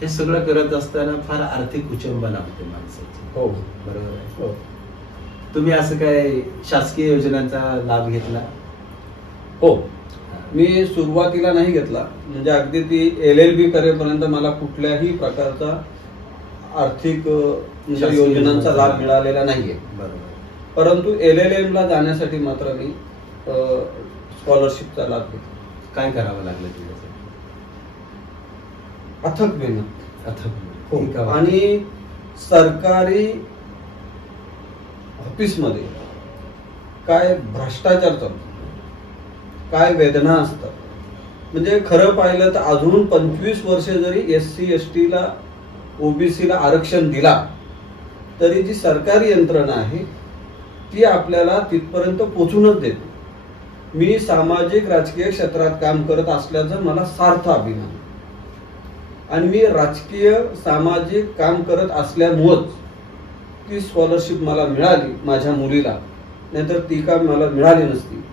हे सगळं करत असताना फार आर्थिक उचंबना होते माणसाची. हो, बरोबर आहे. हो. तुम्ही असं काय शासकीय योजनांचा लाभ घेतला? हो, मी सुरुवातीला नाही घेतला. म्हणजे अगदी ती LLB करेपर्यंत मला कुठल्याही प्रकारचा आर्थिक योजनांचा लाभ मिळालेला नाहीये. बरोबर. परंतु LLM ला जाण्यासाठी मात्र मी स्कॉलरशिपचा लाभ घेतला. काय करावं लागलं तुझ्यासाठी? अथक मेहनत. अथक. आणि सरकारी ऑफिसमध्ये काय भ्रष्टाचार चालतो, काय वेदना असतात. म्हणजे खरं पाहिलं तर अजून 25 वर्षे जरी SC ST ला, OBC ला आरक्षण दिला तरी जी सरकारी यंत्रणा आहे ती आपल्याला तिथपर्यंत पोहोचूनच देते. मी सामाजिक राजकीय क्षेत्रात काम करत असल्याचं मला सार्थ अभिमान, आणि मी राजकीय सामाजिक काम करत असल्यामुळेच ती स्कॉलरशिप मला मिळाली माझ्या मुलीला, नाहीतर ती का मला मिळाली नसती.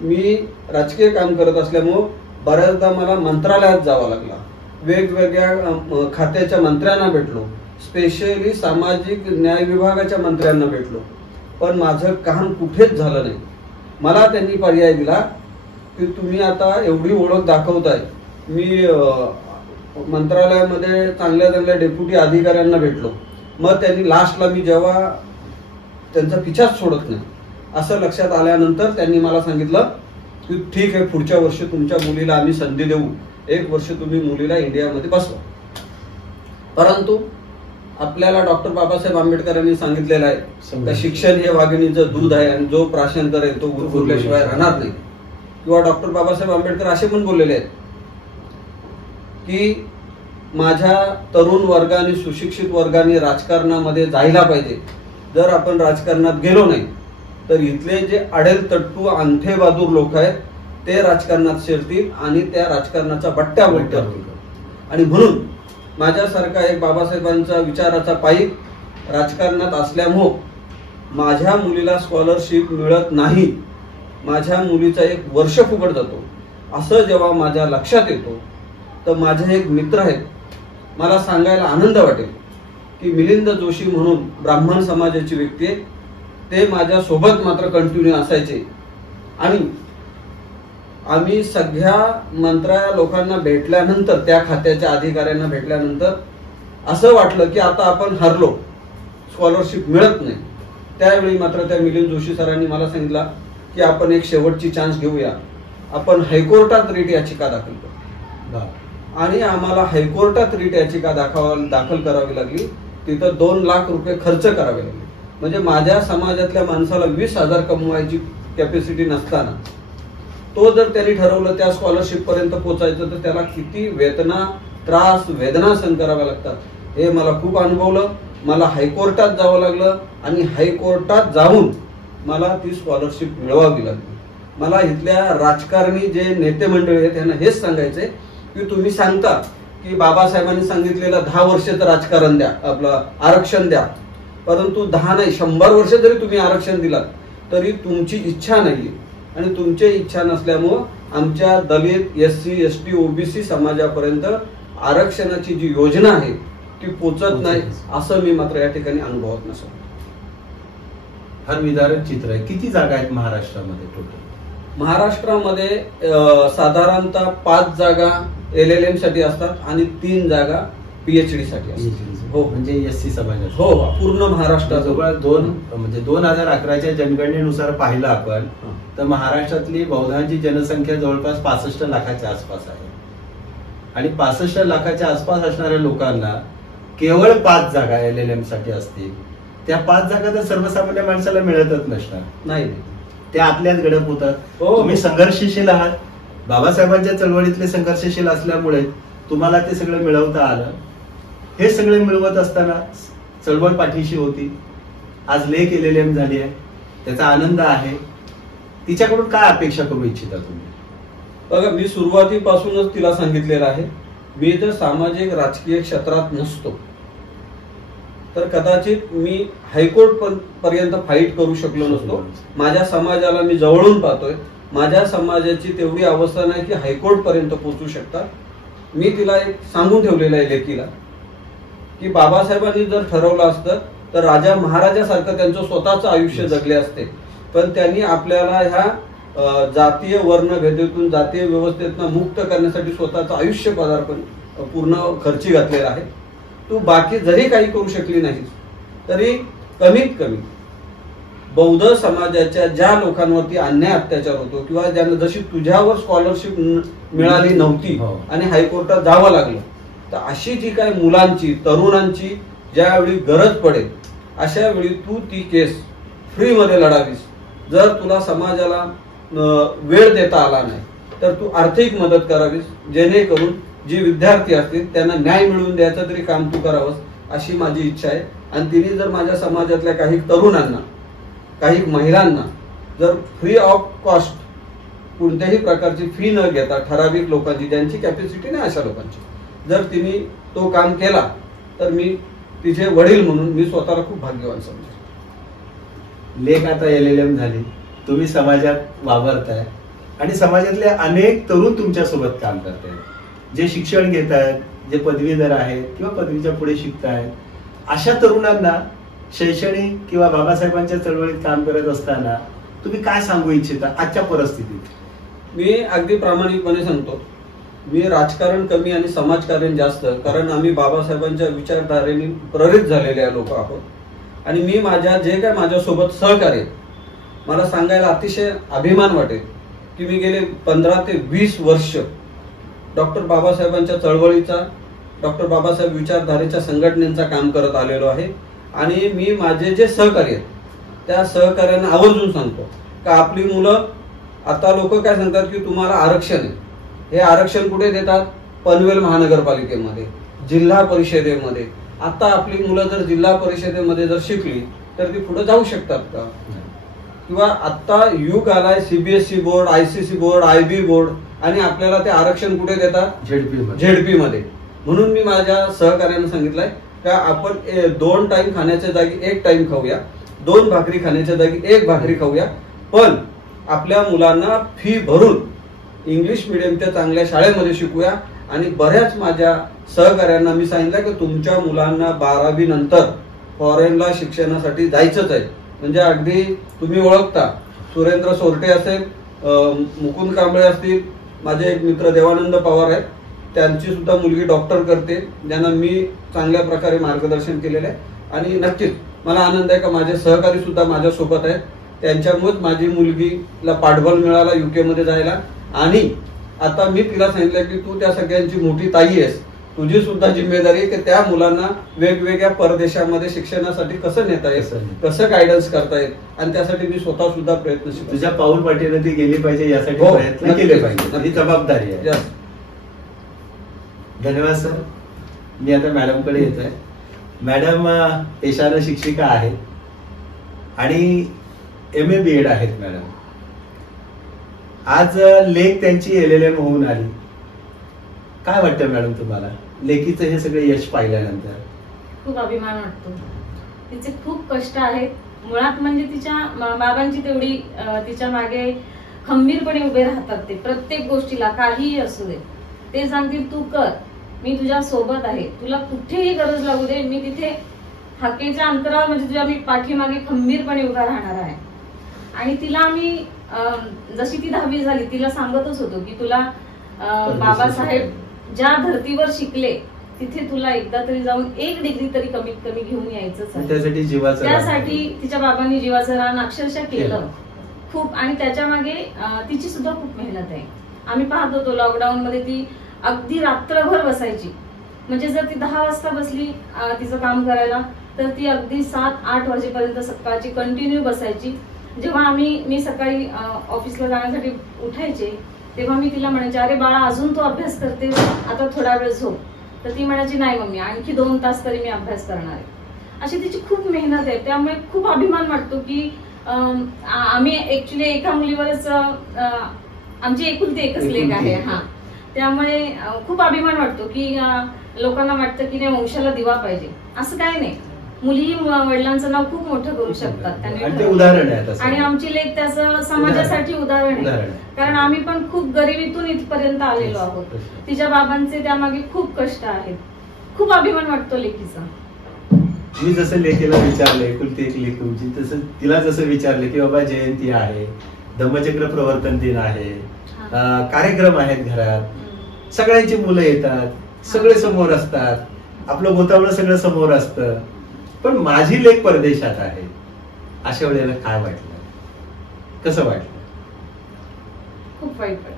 मी राजकीय काम करत असल्यामुळं बऱ्याचदा मला मंत्रालयात जावं लागला, वेगवेगळ्या खात्याच्या मंत्र्यांना भेटलो, स्पेशली सामाजिक न्याय विभागाच्या मंत्र्यांना भेटलो, पण माझं काम कुठेच झालं नाही. मला त्यांनी पर्याय दिला की तुम्ही आता एवढी ओळख दाखवताय. मी मंत्रालयामध्ये चांगल्या चांगल्या डेप्युटी अधिकाऱ्यांना भेटलो, मग त्यांनी लास्टला मी जेव्हा त्यांचा पिछाच सोडत नाही असं लक्षात आल्यानंतर त्यांनी मला सांगितलं की ठीक आहे, पुढच्या वर्षी तुमच्या मुलीला आम्ही संधी देऊ, 1 वर्ष तुम्ही मुलीला इंडियामध्ये बसवा. परंतु आपल्याला डॉक्टर बाबासाहेब आंबेडकरांनी सांगितलेलं आहे की शिक्षण हे वाघिणीचं दूध आहे, आणि जो प्राशन करेल तो उरल्याशिवाय राहणार नाही. किंवा डॉक्टर बाबासाहेब आंबेडकर असे पण बोललेले आहेत की माझ्या तरुण वर्गाने, सुशिक्षित वर्गाने राजकारणामध्ये जायला पाहिजे. जर आपण राजकारणात गेलो नाही तर इथले जे अडेल तट्टू अंधे बहादूर लोक आहेत ते राजकारणात शिरतील आणि त्या राजकारणाचा बट्ट्या बोलतील. आणि म्हणून माझ्यासारखा एक बाबासाहेबांचा विचाराचा पाईक राजकारणात असल्यामुळे माझ्या मुलीला स्कॉलरशिप मिळत नाही, माझ्या मुलीचा 1 वर्ष फुकट जातो, असं जेव्हा माझ्या लक्षात येतो तर माझे एक मित्र आहेत, मला सांगायला आनंद वाटेल की मिलिंद जोशी म्हणून ब्राह्मण समाजाची व्यक्ती आहे, ते माझ्या सोबत मात्र कंटिन्यू असायचे. आणि आम्ही सगळ्या मंत्र्या लोकांना भेटल्यानंतर, त्या खात्याच्या अधिकाऱ्यांना भेटल्यानंतर असं वाटलं की आता आपण हरलो, स्कॉलरशिप मिळत नाही. त्यावेळी मात्र त्या मिलिंद जोशी सरांनी मला सांगितलं की आपण एक शेवटची चान्स घेऊया, आपण हायकोर्टात रिट याचिका दाखल करू. आणि आम्हाला हायकोर्टात रिट याचिका दाखल करावी लागली. तिथं 2 लाख रुपये खर्च करावे लागले. म्हणजे माझ्या समाजातल्या माणसाला 20,000 कमवायची कॅपॅसिटी नसताना तो जर त्यांनी ठरवलं त्या स्कॉलरशिप पर्यंत पोहोचायचं, तर त्याला किती त्रास वेदना सहन कराव्या लागतात हे मला खूप अनुभवलं. मला हायकोर्टात जावं लागलं आणि हायकोर्टात जाऊन मला ती स्कॉलरशिप मिळवावी लागली. मला इथल्या राजकारणी जे नेते मंडळी आहेत त्यांना हेच सांगायचंय की तुम्ही सांगता की बाबासाहेबांनी सांगितलेलं 10 वर्षाचं राजकारण द्या, आपलं आरक्षण द्या, परंतु 10 नाही 100 वर्ष जरी तुम्ही आरक्षण दिलात तरी तुमची इच्छा नाही. आणि तुमची इच्छा नसल्यामुळं आमच्या दलित, SC, ST, OBC समाजापर्यंत आरक्षणाची जी योजना आहे ती पोचत नाही, असं मी मात्र या ठिकाणी अनुभवत नसतो. फार विदारक चित्र आहे. किती जागा आहेत महाराष्ट्रामध्ये टोटल? महाराष्ट्रामध्ये साधारणतः 5 जागा LLM साठी असतात आणि 3 जागा PhD साठी असतात. हो, म्हणजे SC समाजात. हो, पूर्ण महाराष्ट्रात जवळ 2011च्या जनगणनेनुसार पाहिलं आपण तर महाराष्ट्रातली बौद्धांची जनसंख्या जवळपास 65 लाखाच्या आसपास आहे. आणि 65 लाखाच्या आसपास असणाऱ्या लोकांना केवळ 5 जागा LLM साठी असतील. त्या 5 जागा तर सर्वसामान्य माणसाला मिळतच नसणार. नाही, त्या आपल्याच गडप होतात. तुम्ही संघर्षशील आहात, बाबासाहेबांच्या चळवळीतले संघर्षशील असल्यामुळे तुम्हाला ते सगळं मिळवता आलं. हे सगळे मिळवत असताना चळवळ पाठीशी होती. आज लेख LLM झाली आहे, त्याचा आनंद आहे. तिच्याकडून काय अपेक्षा करू इच्छिता तुम्ही? बघा, मी सुरुवातीपासूनच तिला सांगितलेलं आहे, मी जर सामाजिक राजकीय क्षेत्रात नसतो तर कदाचित मी हायकोर्ट पर्यंत फाईट करू शकलो नसतो. माझ्या समाजाला मी जवळून पाहतोय, माझ्या समाजाची तेवढी अवस्था नाही की हायकोर्ट पर्यंत पोहोचू शकतात. मी तिला एक सांगून ठेवलेलं आहे लेखीला की बाबासाहेबांनी जर ठरवलं असतं तर राजा महाराजासारखं त्यांचं स्वतःचं आयुष्य जगले असते, पण त्यांनी आपल्याला ह्या जातीय वर्णभेदातून, जातीय व्यवस्थेतून मुक्त करण्यासाठी स्वतःचं आयुष्य पदार्पण पूर्ण खर्ची घातलेला आहे. तू बाकी जरी काही करू शकली नाहीस तरी कमीत कमी बौद्ध समाजाच्या ज्या लोकांवरती अन्याय अत्याचार होतो किंवा ज्यांना जशी तुझ्यावर स्कॉलरशिप मिळाली नव्हती आणि हायकोर्टात जावं लागलं, तर अशी जी काही मुलांची, तरुणांची ज्यावेळी गरज पडेल अशा वेळी तू ती केस फ्रीमध्ये लढावीस. जर तुला समाजाला वेळ देता आला नाही तर तू आर्थिक मदत करावीस, जेणेकरून जी विद्यार्थी असतील त्यांना न्याय मिळवून द्यायचं तरी काम तू करावंस, अशी माझी इच्छा आहे. आणि तिने जर माझ्या समाजातल्या काही तरुणांना, काही महिलांना जर फ्री ऑफ कॉस्ट कोणत्याही प्रकारची फी न घेता ठराविक लोकांची, ज्यांची कॅपॅसिटी नाही अशा लोकांची, जर तिने तो काम केला तर मी तिचे वडील म्हणून मी स्वतःला खूप भाग्यवान समजतो. लेख आता LLM झाली, तुम्ही समाजात वावरताय आणि समाजातले अनेक तरुण तुमच्या सोबत काम करतायत, जे शिक्षण घेत आहेत, जे पदवीधर आहेत किंवा पदवीच्या पुढे शिकतायत. अशा तरुणांना शैक्षणिक किंवा बाबासाहेबांच्या चळवळीत काम करत असताना तुम्ही काय सांगू इच्छिता आजच्या परिस्थितीत? मी अगदी प्रामाणिकपणे सांगतो, मी राजकारण कमी आणि समाजकारण जास्त, कारण आम्ही बाबासाहेबांच्या विचारधारेने प्रेरित झालेले लोक आहोत. आणि मी माझ्या जे काय माझ्यासोबत सहकार्य, मला सांगायला अतिशय अभिमान वाटेल की मी गेले 15 ते 20 वर्ष डॉक्टर बाबासाहेबांच्या चळवळीचा, डॉक्टर बाबासाहेब विचारधारेच्या संघटनेचा काम करत आलेलो आहे. आणि मी माझे जे सहकार्य त्या सहकार्यांना आवर्जून सांगतो का आपली मुलं, आता लोक काय सांगतात की तुम्हाला आरक्षण आहे, हे आरक्षण कुठे देतात? पनवेल महानगरपालिकेमध्ये, जिल्हा परिषदेमध्ये. आता आपली मुलं जर जिल्हा परिषदेमध्ये जर शिकली तर ती पुढे जाऊ शकतात का? किंवा आता युग आलाय CBSE board, ICC board, IB board, आणि आपल्याला ते आरक्षण कुठे देतात? झेडपी मध्ये. म्हणून मी माझ्या सहकार्यांना सांगितलंय का आपण 2 टाइम खाण्याच्या जागी 1 टाइम खाऊया, 2 भाकरी खाण्याच्या जागी 1 भाकरी खाऊया, पण आपल्या मुलांना फी भरून इंग्लिश मिडियमच्या चांगल्या शाळेमध्ये शिकूया आणि बऱ्याच माझ्या सहकार्यांना मी सांगितलं की तुमच्या मुलांना 12वी नंतर फॉरेनला शिक्षणासाठी जायचंच आहे. म्हणजे अगदी तुम्ही ओळखता सुरेंद्र सोरटे असेल, मुकुंद कांबळे असतील, माझे एक मित्र देवानंद पवार आहेत, त्यांची सुद्धा मुलगी डॉक्टर करते, ज्यांना मी चांगल्या प्रकारे मार्गदर्शन केलेलं आहे. आणि नक्कीच मला आनंद आहे का माझे सहकारी सुद्धा माझ्यासोबत आहेत. त्यांच्यामुळेच माझी मुलगीला पाठबळ मिळाला UK मध्ये जायला. आणि आता मी तिला सांगितलं की तू त्या सगळ्यांची मोठी ताई आहेस, तुझी सुद्धा जिम्मेदारी आहे की त्या मुलांना वेगवेगळ्या परदेशामध्ये शिक्षणासाठी कसं नेता येईल, कसं गायडन्स करता येईल. आणि त्यासाठी मी स्वतः सुद्धा प्रयत्नशील. तुझ्या पाऊल पाठीने ती गेली पाहिजे यासाठी प्रयत्न केले पाहिजे, ही जबाबदारी आहे. धन्यवाद सर. मी आता मॅडमकडे येत आहे. मॅडम पेशाने शिक्षिका आहेत आणि MA BEd आहेत मॅडम. आज लेख त्यांची LLM होऊन आली. काय वाटतं मॅडम तुम्हाला लेखीचं हे सगळे यश पाहिल्यानंतर? खूप अभिमान वाटतो. तिचे खूप कष्ट आहेत. मुळात म्हणजे तिच्या बाबांची तेवढी तिच्या मागे खंबीरपणे उभे राहतात. ते प्रत्येक गोष्टीला काहीही असू दे ते सांगतील तू कर, मी तुझ्या सोबत आहे, तुला कुठेही गरज लागू दे, मी तिथे हाकेच्या अंतरावर म्हणजे तुझ्या मी पाठीमागे खंबीरपणे उभा राहणार आहे. आणि तिला आम्ही जशी ती 10वी झाली तिला सांगतच होतो की तुला बाबासाहेब ज्या धर्तीवर शिकले तिथे तुला एकदा तरी जाऊन 1 डिग्री तरी कमीत कमी घेऊन यायचंच आहे. त्यासाठी तिच्या बाबांनी जीवाचं रान अक्षरशः केलं खूप. आणि त्याच्या मागे तिची सुद्धा खूप मेहनत आहे. आम्ही पाहत होतो लॉकडाऊन मध्ये ती अगदी रात्रभर बसायची. म्हणजे जर ती 10 वाजता बसली तिचं काम करायला तर ती अगदी 7-8 वाजेपर्यंत सकाळची कंटिन्यू बसायची. जेव्हा मी सकाळी ऑफिसला जाण्यासाठी उठायचे तेव्हा मी तिला म्हणायचे अरे बाळा अजून तू अभ्यास करते, आता थोडा वेळ झोप. तर ती म्हणायची नाही मम्मी आणखी 2 तास तरी मी अभ्यास करणार आहे. अशी तिची खूप मेहनत आहे. त्यामुळे खूप अभिमान वाटतो की आम्ही ऍक्च्युली एका मुलीवरच आमची एकुलती एकच लेक आहे. हा त्यामुळे खूप अभिमान वाटतो की लोकांना वाटतं की नाही वंशाला दिवा पाहिजे, असं काय नाही. मुलीही वडिलांचं नाव खूप मोठं करू शकतात त्यांनी उदाहरण आहे. आणि आमची लेक त्याचं समाजासाठी उदाहरण आहे. कारण आम्ही पण खूप गरिबीतून इथपर्यंत आलेलो आहोत. तिच्या बाबांचे त्यामागे खूप कष्ट आहेत. खूप अभिमान वाटतो लेकीचा. मी जसं लेकीला विचारलं एकुलती एक लेक तुमची, तसं तिला जसं विचारलं की बाबा जयंती आहे, धम्मचक्र प्रवर्तन दिन आहे, कार्यक्रम आहेत घरात, सगळ्यांची मुलं येतात, सगळे समोर असतात, आपलं गोतावळं सगळं समोर असतं, पण माझी लेक परदेशात आहे. अशा वेळेला काय वाटलं, कसं वाटलं? खूप वाईट वाटलं.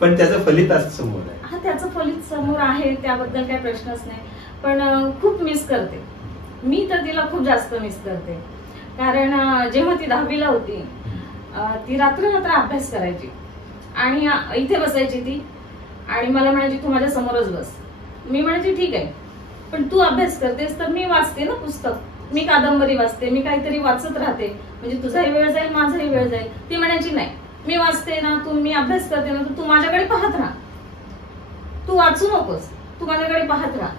पण त्याचं फलित असं समोर आहे. हा त्याचं फलित समोर आहे, त्याबद्दल काही प्रश्नच नाही. पण खूप मिस करते मी तर तिला खूप जास्त मिस करते. कारण जेव्हा ती 10वीला होती ती रात्र अभ्यास करायची आणि इथे बसायची ती आणि मला म्हणायची तू माझ्या समोरच बस. मी म्हणायची ठीक आहे पण तू अभ्यास करतेस तर मी वाचते ना पुस्तक, मी कादंबरी वाचते, मी काहीतरी वाचत राहते, म्हणजे तुझाही वेळ जाईल माझाही वेळ जाईल. ती म्हणायची नाही मी वाचते ना, मी अभ्यास करते ना, तू माझ्याकडे पाहत राहा, तू वाचू नकोस, तू माझ्याकडे पाहत राहा.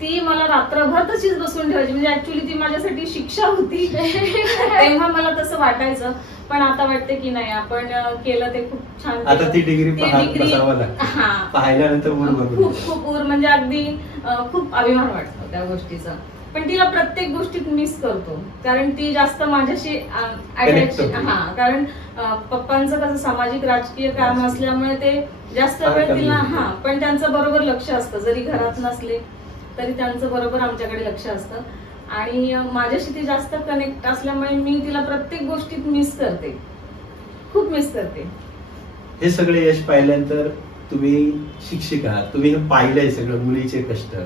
ती मला रात्रभर तशीच बसून ठेवायची. म्हणजे ऍक्च्युली ती माझ्यासाठी शिक्षा होती तेव्हा मला तसं वाटायचं. पण आता वाटते की नाही आपण केलं ते खूप छान. आता ती डिग्री पाहिल्यानंतर खूप म्हणजे अगदी खूप अभिमान वाटतो त्या गोष्टीचा. पण तिला प्रत्येक गोष्टीत मिस करतो कारण ती जास्त माझ्याशी कारण पप्पांचं कसं सामाजिक राजकीय काम असल्यामुळे ते जास्त वेळ तिला पण त्यांचं बरोबर लक्ष असतं. जरी घरात नसले तरी त्यांचं बरोबर आमच्याकडे लक्ष असतं आणि माझ्याशी ती जास्त कनेक्ट असल्यामुळे मी तिला प्रत्येक गोष्टीत मिस करते, खूप मिस करते. हे सगळे यश पाहिल्यानंतर तुम्ही शिक्षिका, तुम्ही हे पाहिलंय सगळं मुलीचे कष्ट.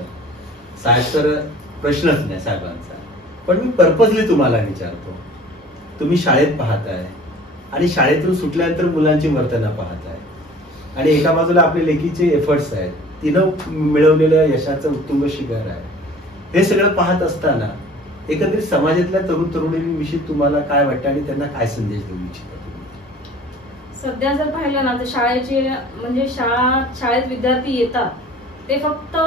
साहेब तर प्रश्नच नाही साहेबांचा. पण मी पर्पजली तुम्हाला विचारतो, तुम्ही शाळेत पाहताय आणि शाळेतून सुटल्यानंतर मुलांची वर्तना पाहताय आणि एका बाजूला आपल्या लेखीचे एफर्ट्स आहेत, तिनं मिळवलेल्या यशाचं उत्तुंग शिखर आहे. हे सगळं पाहत असताना एकंदरीत समाजातल्या तरुण तरुणींविषयी तुम्हाला काय वाटतं आणि त्यांना काय संदेश देऊ इच्छिता तुम्ही? सध्या जर पाहिलं ना तर शाळेत विद्यार्थी येतात ते फक्त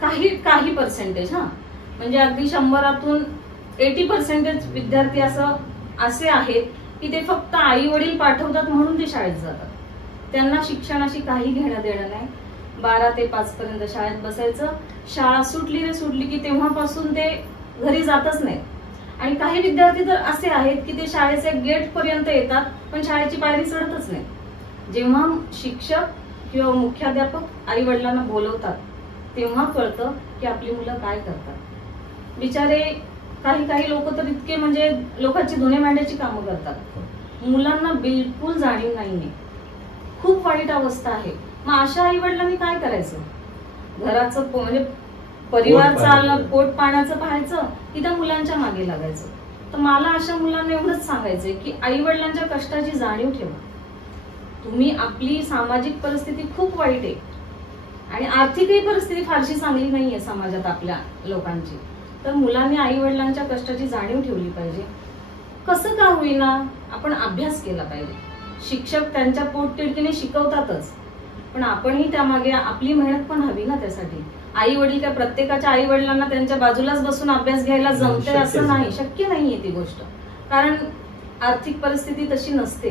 काही पर्सेंटेज म्हणजे अगदी 100तून 80% विद्यार्थी असे आहेत की ते फक्त आई वडील पाठवतात म्हणून ते शाळेत जातात. त्यांना शिक्षणाशी काही घेणं देणं नाही. 12 ते 5 पर्यंत शाळेत बसायचं. शाळा सुटली रे सुटली की तेव्हापासून ते घरी जातच नाही. आणि काही विद्यार्थी तर असे आहेत की ते शाळेच्या गेट पर्यंत येतात पण शाळेची पायरी चढतच नाही. जेव्हा शिक्षक किंवा मुख्याध्यापक आई वडिलांना बोलवतात तेव्हा कळतं की आपली मुलं काय करतात. बिचारे काही लोक तर इतके म्हणजे लोकांची धुणे मांडायची कामं करतात. मुलांना बिलकुल जाणीव नाहीये. खूप वाईट अवस्था आहे. मग अशा आई वडिलांनी काय करायचं? घराचं म्हणजे परिवार चाललं, पोट पाण्याचं पाहायचं की त्या मुलांच्या मागे लागायचं. तर मला अशा मुलांना एवढंच सांगायचंय की आई वडिलांच्या कष्टाची जाणीव ठेवा. तुम्ही आपली सामाजिक परिस्थिती खूप वाईट आहे आणि आर्थिकही परिस्थिती फारशी चांगली नाहीये समाजात आपल्या लोकांची. तर मुलांनी आई वडिलांच्या कष्टाची जाणीव ठेवली पाहिजे. कसं का होईना आपण अभ्यास केला पाहिजे. शिक्षक त्यांच्या पोटतिडकीने शिकवतातच पण आपणही त्यामागे आपली मेहनत पण हवी ना. त्यासाठी आई वडील काय प्रत्येकाच्या आई वडिलांना त्यांच्या बाजूलाच बसून अभ्यास घ्यायला जमते असं नाही. शक्य नाहीये ती गोष्ट. कारण आर्थिक परिस्थिती तशी नसते.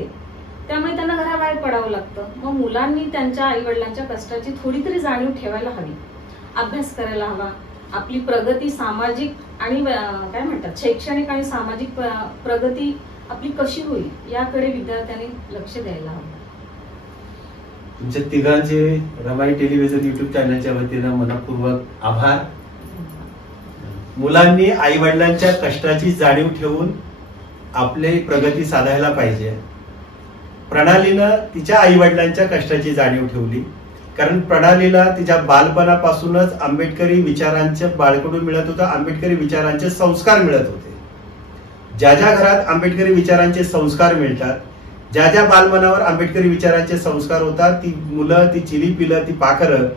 त्यामुळे त्यांना घराबाहेर पडावं लागतं. मग मुलांनी त्यांच्या आई वडिलांच्या कष्टाची थोडी तरी जाणीव ठेवायला हवी. अभ्यास करायला हवा. आपली प्रगती सामाजिक आणि काय म्हणतात शैक्षणिक आणि सामाजिक प्रगती आपली कशी होईल याकडे विद्यार्थ्यांनी लक्ष द्यायला हवं. तुमच्या तिघांचे रमाई टेलिव्हिजन युट्यूब चॅनलच्या वतीनं मनपूर्वक आभार. मुलांनी आई वडिलांच्या कष्टाची जाणीव ठेवून आपली प्रगती साधायला पाहिजे. प्रणालीनं तिच्या आई वडिलांच्या कष्टाची जाणीव ठेवली. कारण प्रणालीला तिच्या बालपणापासूनच आंबेडकरी विचारांचं बाळकडून मिळत होतं. आंबेडकरी विचारांचे संस्कार मिळत होते. ज्या ज्या घरात आंबेडकरी विचारांचे संस्कार मिळतात, ज्या ज्या बालमनावर आंबेडकरी विचारांचे संस्कार होतात, ती मुलं, ती चिली पिलं, ती पाखरं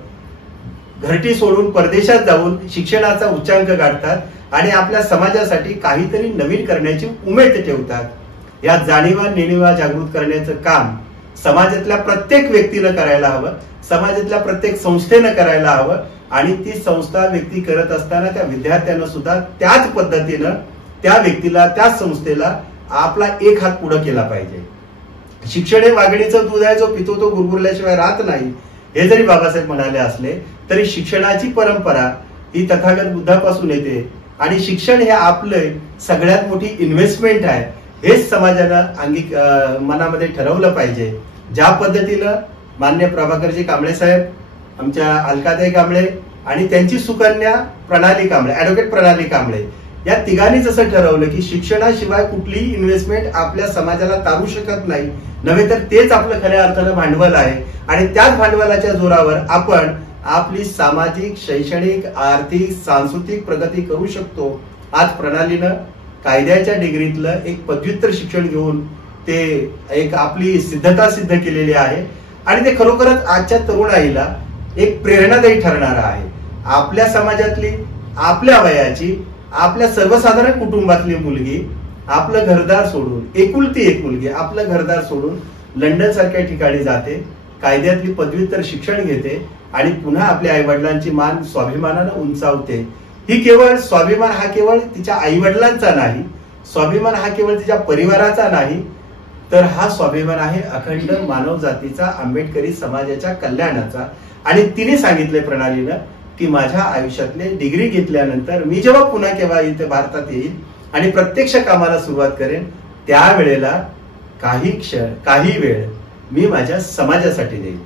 घरटी सोडून परदेशात जाऊन शिक्षणाचा उच्चांक गाठतात आणि आपल्या समाजासाठी काहीतरी नवीन करण्याची उमेद ठेवतात. या जाणीवा नेणीवा जागृत करण्याचं काम समाजातल्या प्रत्येक व्यक्तीनं करायला हवं. समाजातल्या प्रत्येक संस्थेनं करायला हवं. आणि ती संस्था व्यक्ती करत असताना त्या विद्यार्थ्यांना सुद्धा त्याच पद्धतीनं त्या व्यक्तीला त्या संस्थेला आपला एक हात पुढे केला पाहिजे. शिक्षण हे वाघिणीचं दूध आहे, जो पितो तो गुरगुरल्याशिवाय राहत नाही, हे जरी बाबासाहेब म्हणाले असले तरी शिक्षणाची परंपरा ही तथागत बुद्धापासून येते. आणि शिक्षण हे आपलं सगळ्यात मोठी इन्व्हेस्टमेंट आहे. हेच समाजानं मनामध्ये ठरवलं पाहिजे. ज्या पद्धतीनं मान्य प्रभाकरजी कांबळे साहेब, आमच्या अलकाताई कांबळे आणि त्यांची सुकन्या प्रणाली कांबळे, ऍडव्होकेट प्रणाली कांबळे, या तिघांनी जसं ठरवलं की शिक्षणाशिवाय कुठलीही इन्व्हेस्टमेंट आपल्या समाजाला तारू शकत नाही, नव्हे तर तेच आपलं खऱ्या अर्थानं भांडवल आहे. आणि त्याच भांडवलाच्या जोरावर आपण आपली सामाजिक, शैक्षणिक, आर्थिक, सांस्कृतिक प्रगती करू शकतो. आज प्रणालीनं कायद्याच्या डिग्रीतलं एक पदव्युत्तर शिक्षण घेऊन ते एक आपली सिद्धता सिद्ध केलेली आहे. आणि ते खरोखरच आजच्या तरुणाईला एक प्रेरणादायी ठरणार आहे. आपल्या समाजातली, आपल्या वयाची, आपल्या सर्वसाधारण कुटुंबातली मुलगी आपलं घरदार सोडून, एकुलती एक मुलगी आपलं घरदार सोडून लंडन सारख्या ठिकाणी जाते, कायद्यातली पदव्युत्तर शिक्षण घेते आणि पुन्हा आपल्या आई वडिलांची मान स्वाभिमानानं उंचावते. ही केवळ स्वाभिमान हा केवळ तिच्या आई वडिलांचा नाही, स्वाभिमान हा केवळ तिच्या परिवाराचा नाही, तर हा स्वाभिमान आहे अखंड मानव जातीचा, आंबेडकरी समाजाच्या कल्याणाचा. आणि तिने सांगितले प्रणालीनं की माझ्या आयुष्यातले डिग्री घेतल्यानंतर मी जेव्हा पुन्हा केव्हा इथे भारतात येईल आणि प्रत्यक्ष कामाला सुरुवात करेन, त्यावेळेला काही वेळ मी माझ्या समाजासाठी देईन.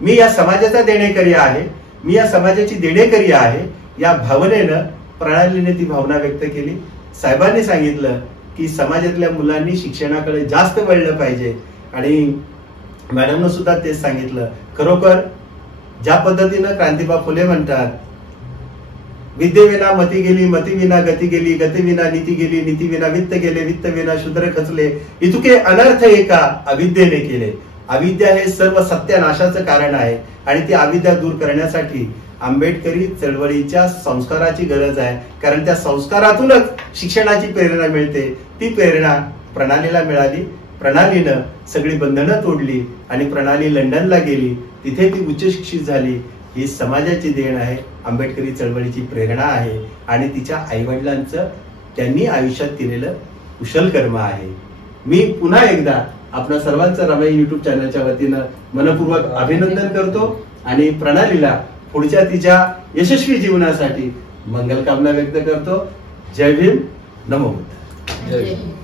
मी या समाजाचा देणेकरी आहे, मी या समाजाची देणेकरी आहे, या भावनेनं प्रणालीने ती भावना व्यक्त केली. साहेबांनी सांगितलं की समाजातल्या मुलांनी शिक्षणाकडे जास्त वळलं पाहिजे. आणि मॅडमनं सुद्धा तेच सांगितलं. खरोखर ज्या पद्धतीनं क्रांतिबा फुले म्हणतात, विद्येविना मती गेली, मती विना गती गेली, गती विना नीती गेली, नीती विना वित्त गेले, वित्त विना शूद्र खचले, इतुके अनर्थ एका अविद्येने केले. अविद्या हे सर्व सत्यानाशाचं कारण आहे आणि ती अविद्या दूर करण्यासाठी आंबेडकरी चळवळीच्या संस्काराची गरज आहे. कारण त्या संस्कारातूनच शिक्षणाची प्रेरणा मिळते. ती प्रेरणा प्रणालीला मिळाली. प्रणालीनं सगळी बंधनं तोडली आणि प्रणाली लंडनला गेली. तिथे ती उच्च शिक्षित झाली. ही समाजाची देण आहे, आंबेडकरी चळवळीची प्रेरणा आहे आणि तिच्या आईवडिलांचं त्यांनी आयुष्यात केलेलं कुशल कर्म आहे. मी पुन्हा एकदा आपल्या सर्वांचं रमाई युट्यूब चॅनलच्या वतीनं मनपूर्वक अभिनंदन करतो आणि प्रणालीला पुढच्या तिच्या यशस्वी जीवनासाठी मंगल कामना व्यक्त करतो. जय भीम, नमो बुद्ध. जय जय हिंद. हिंद.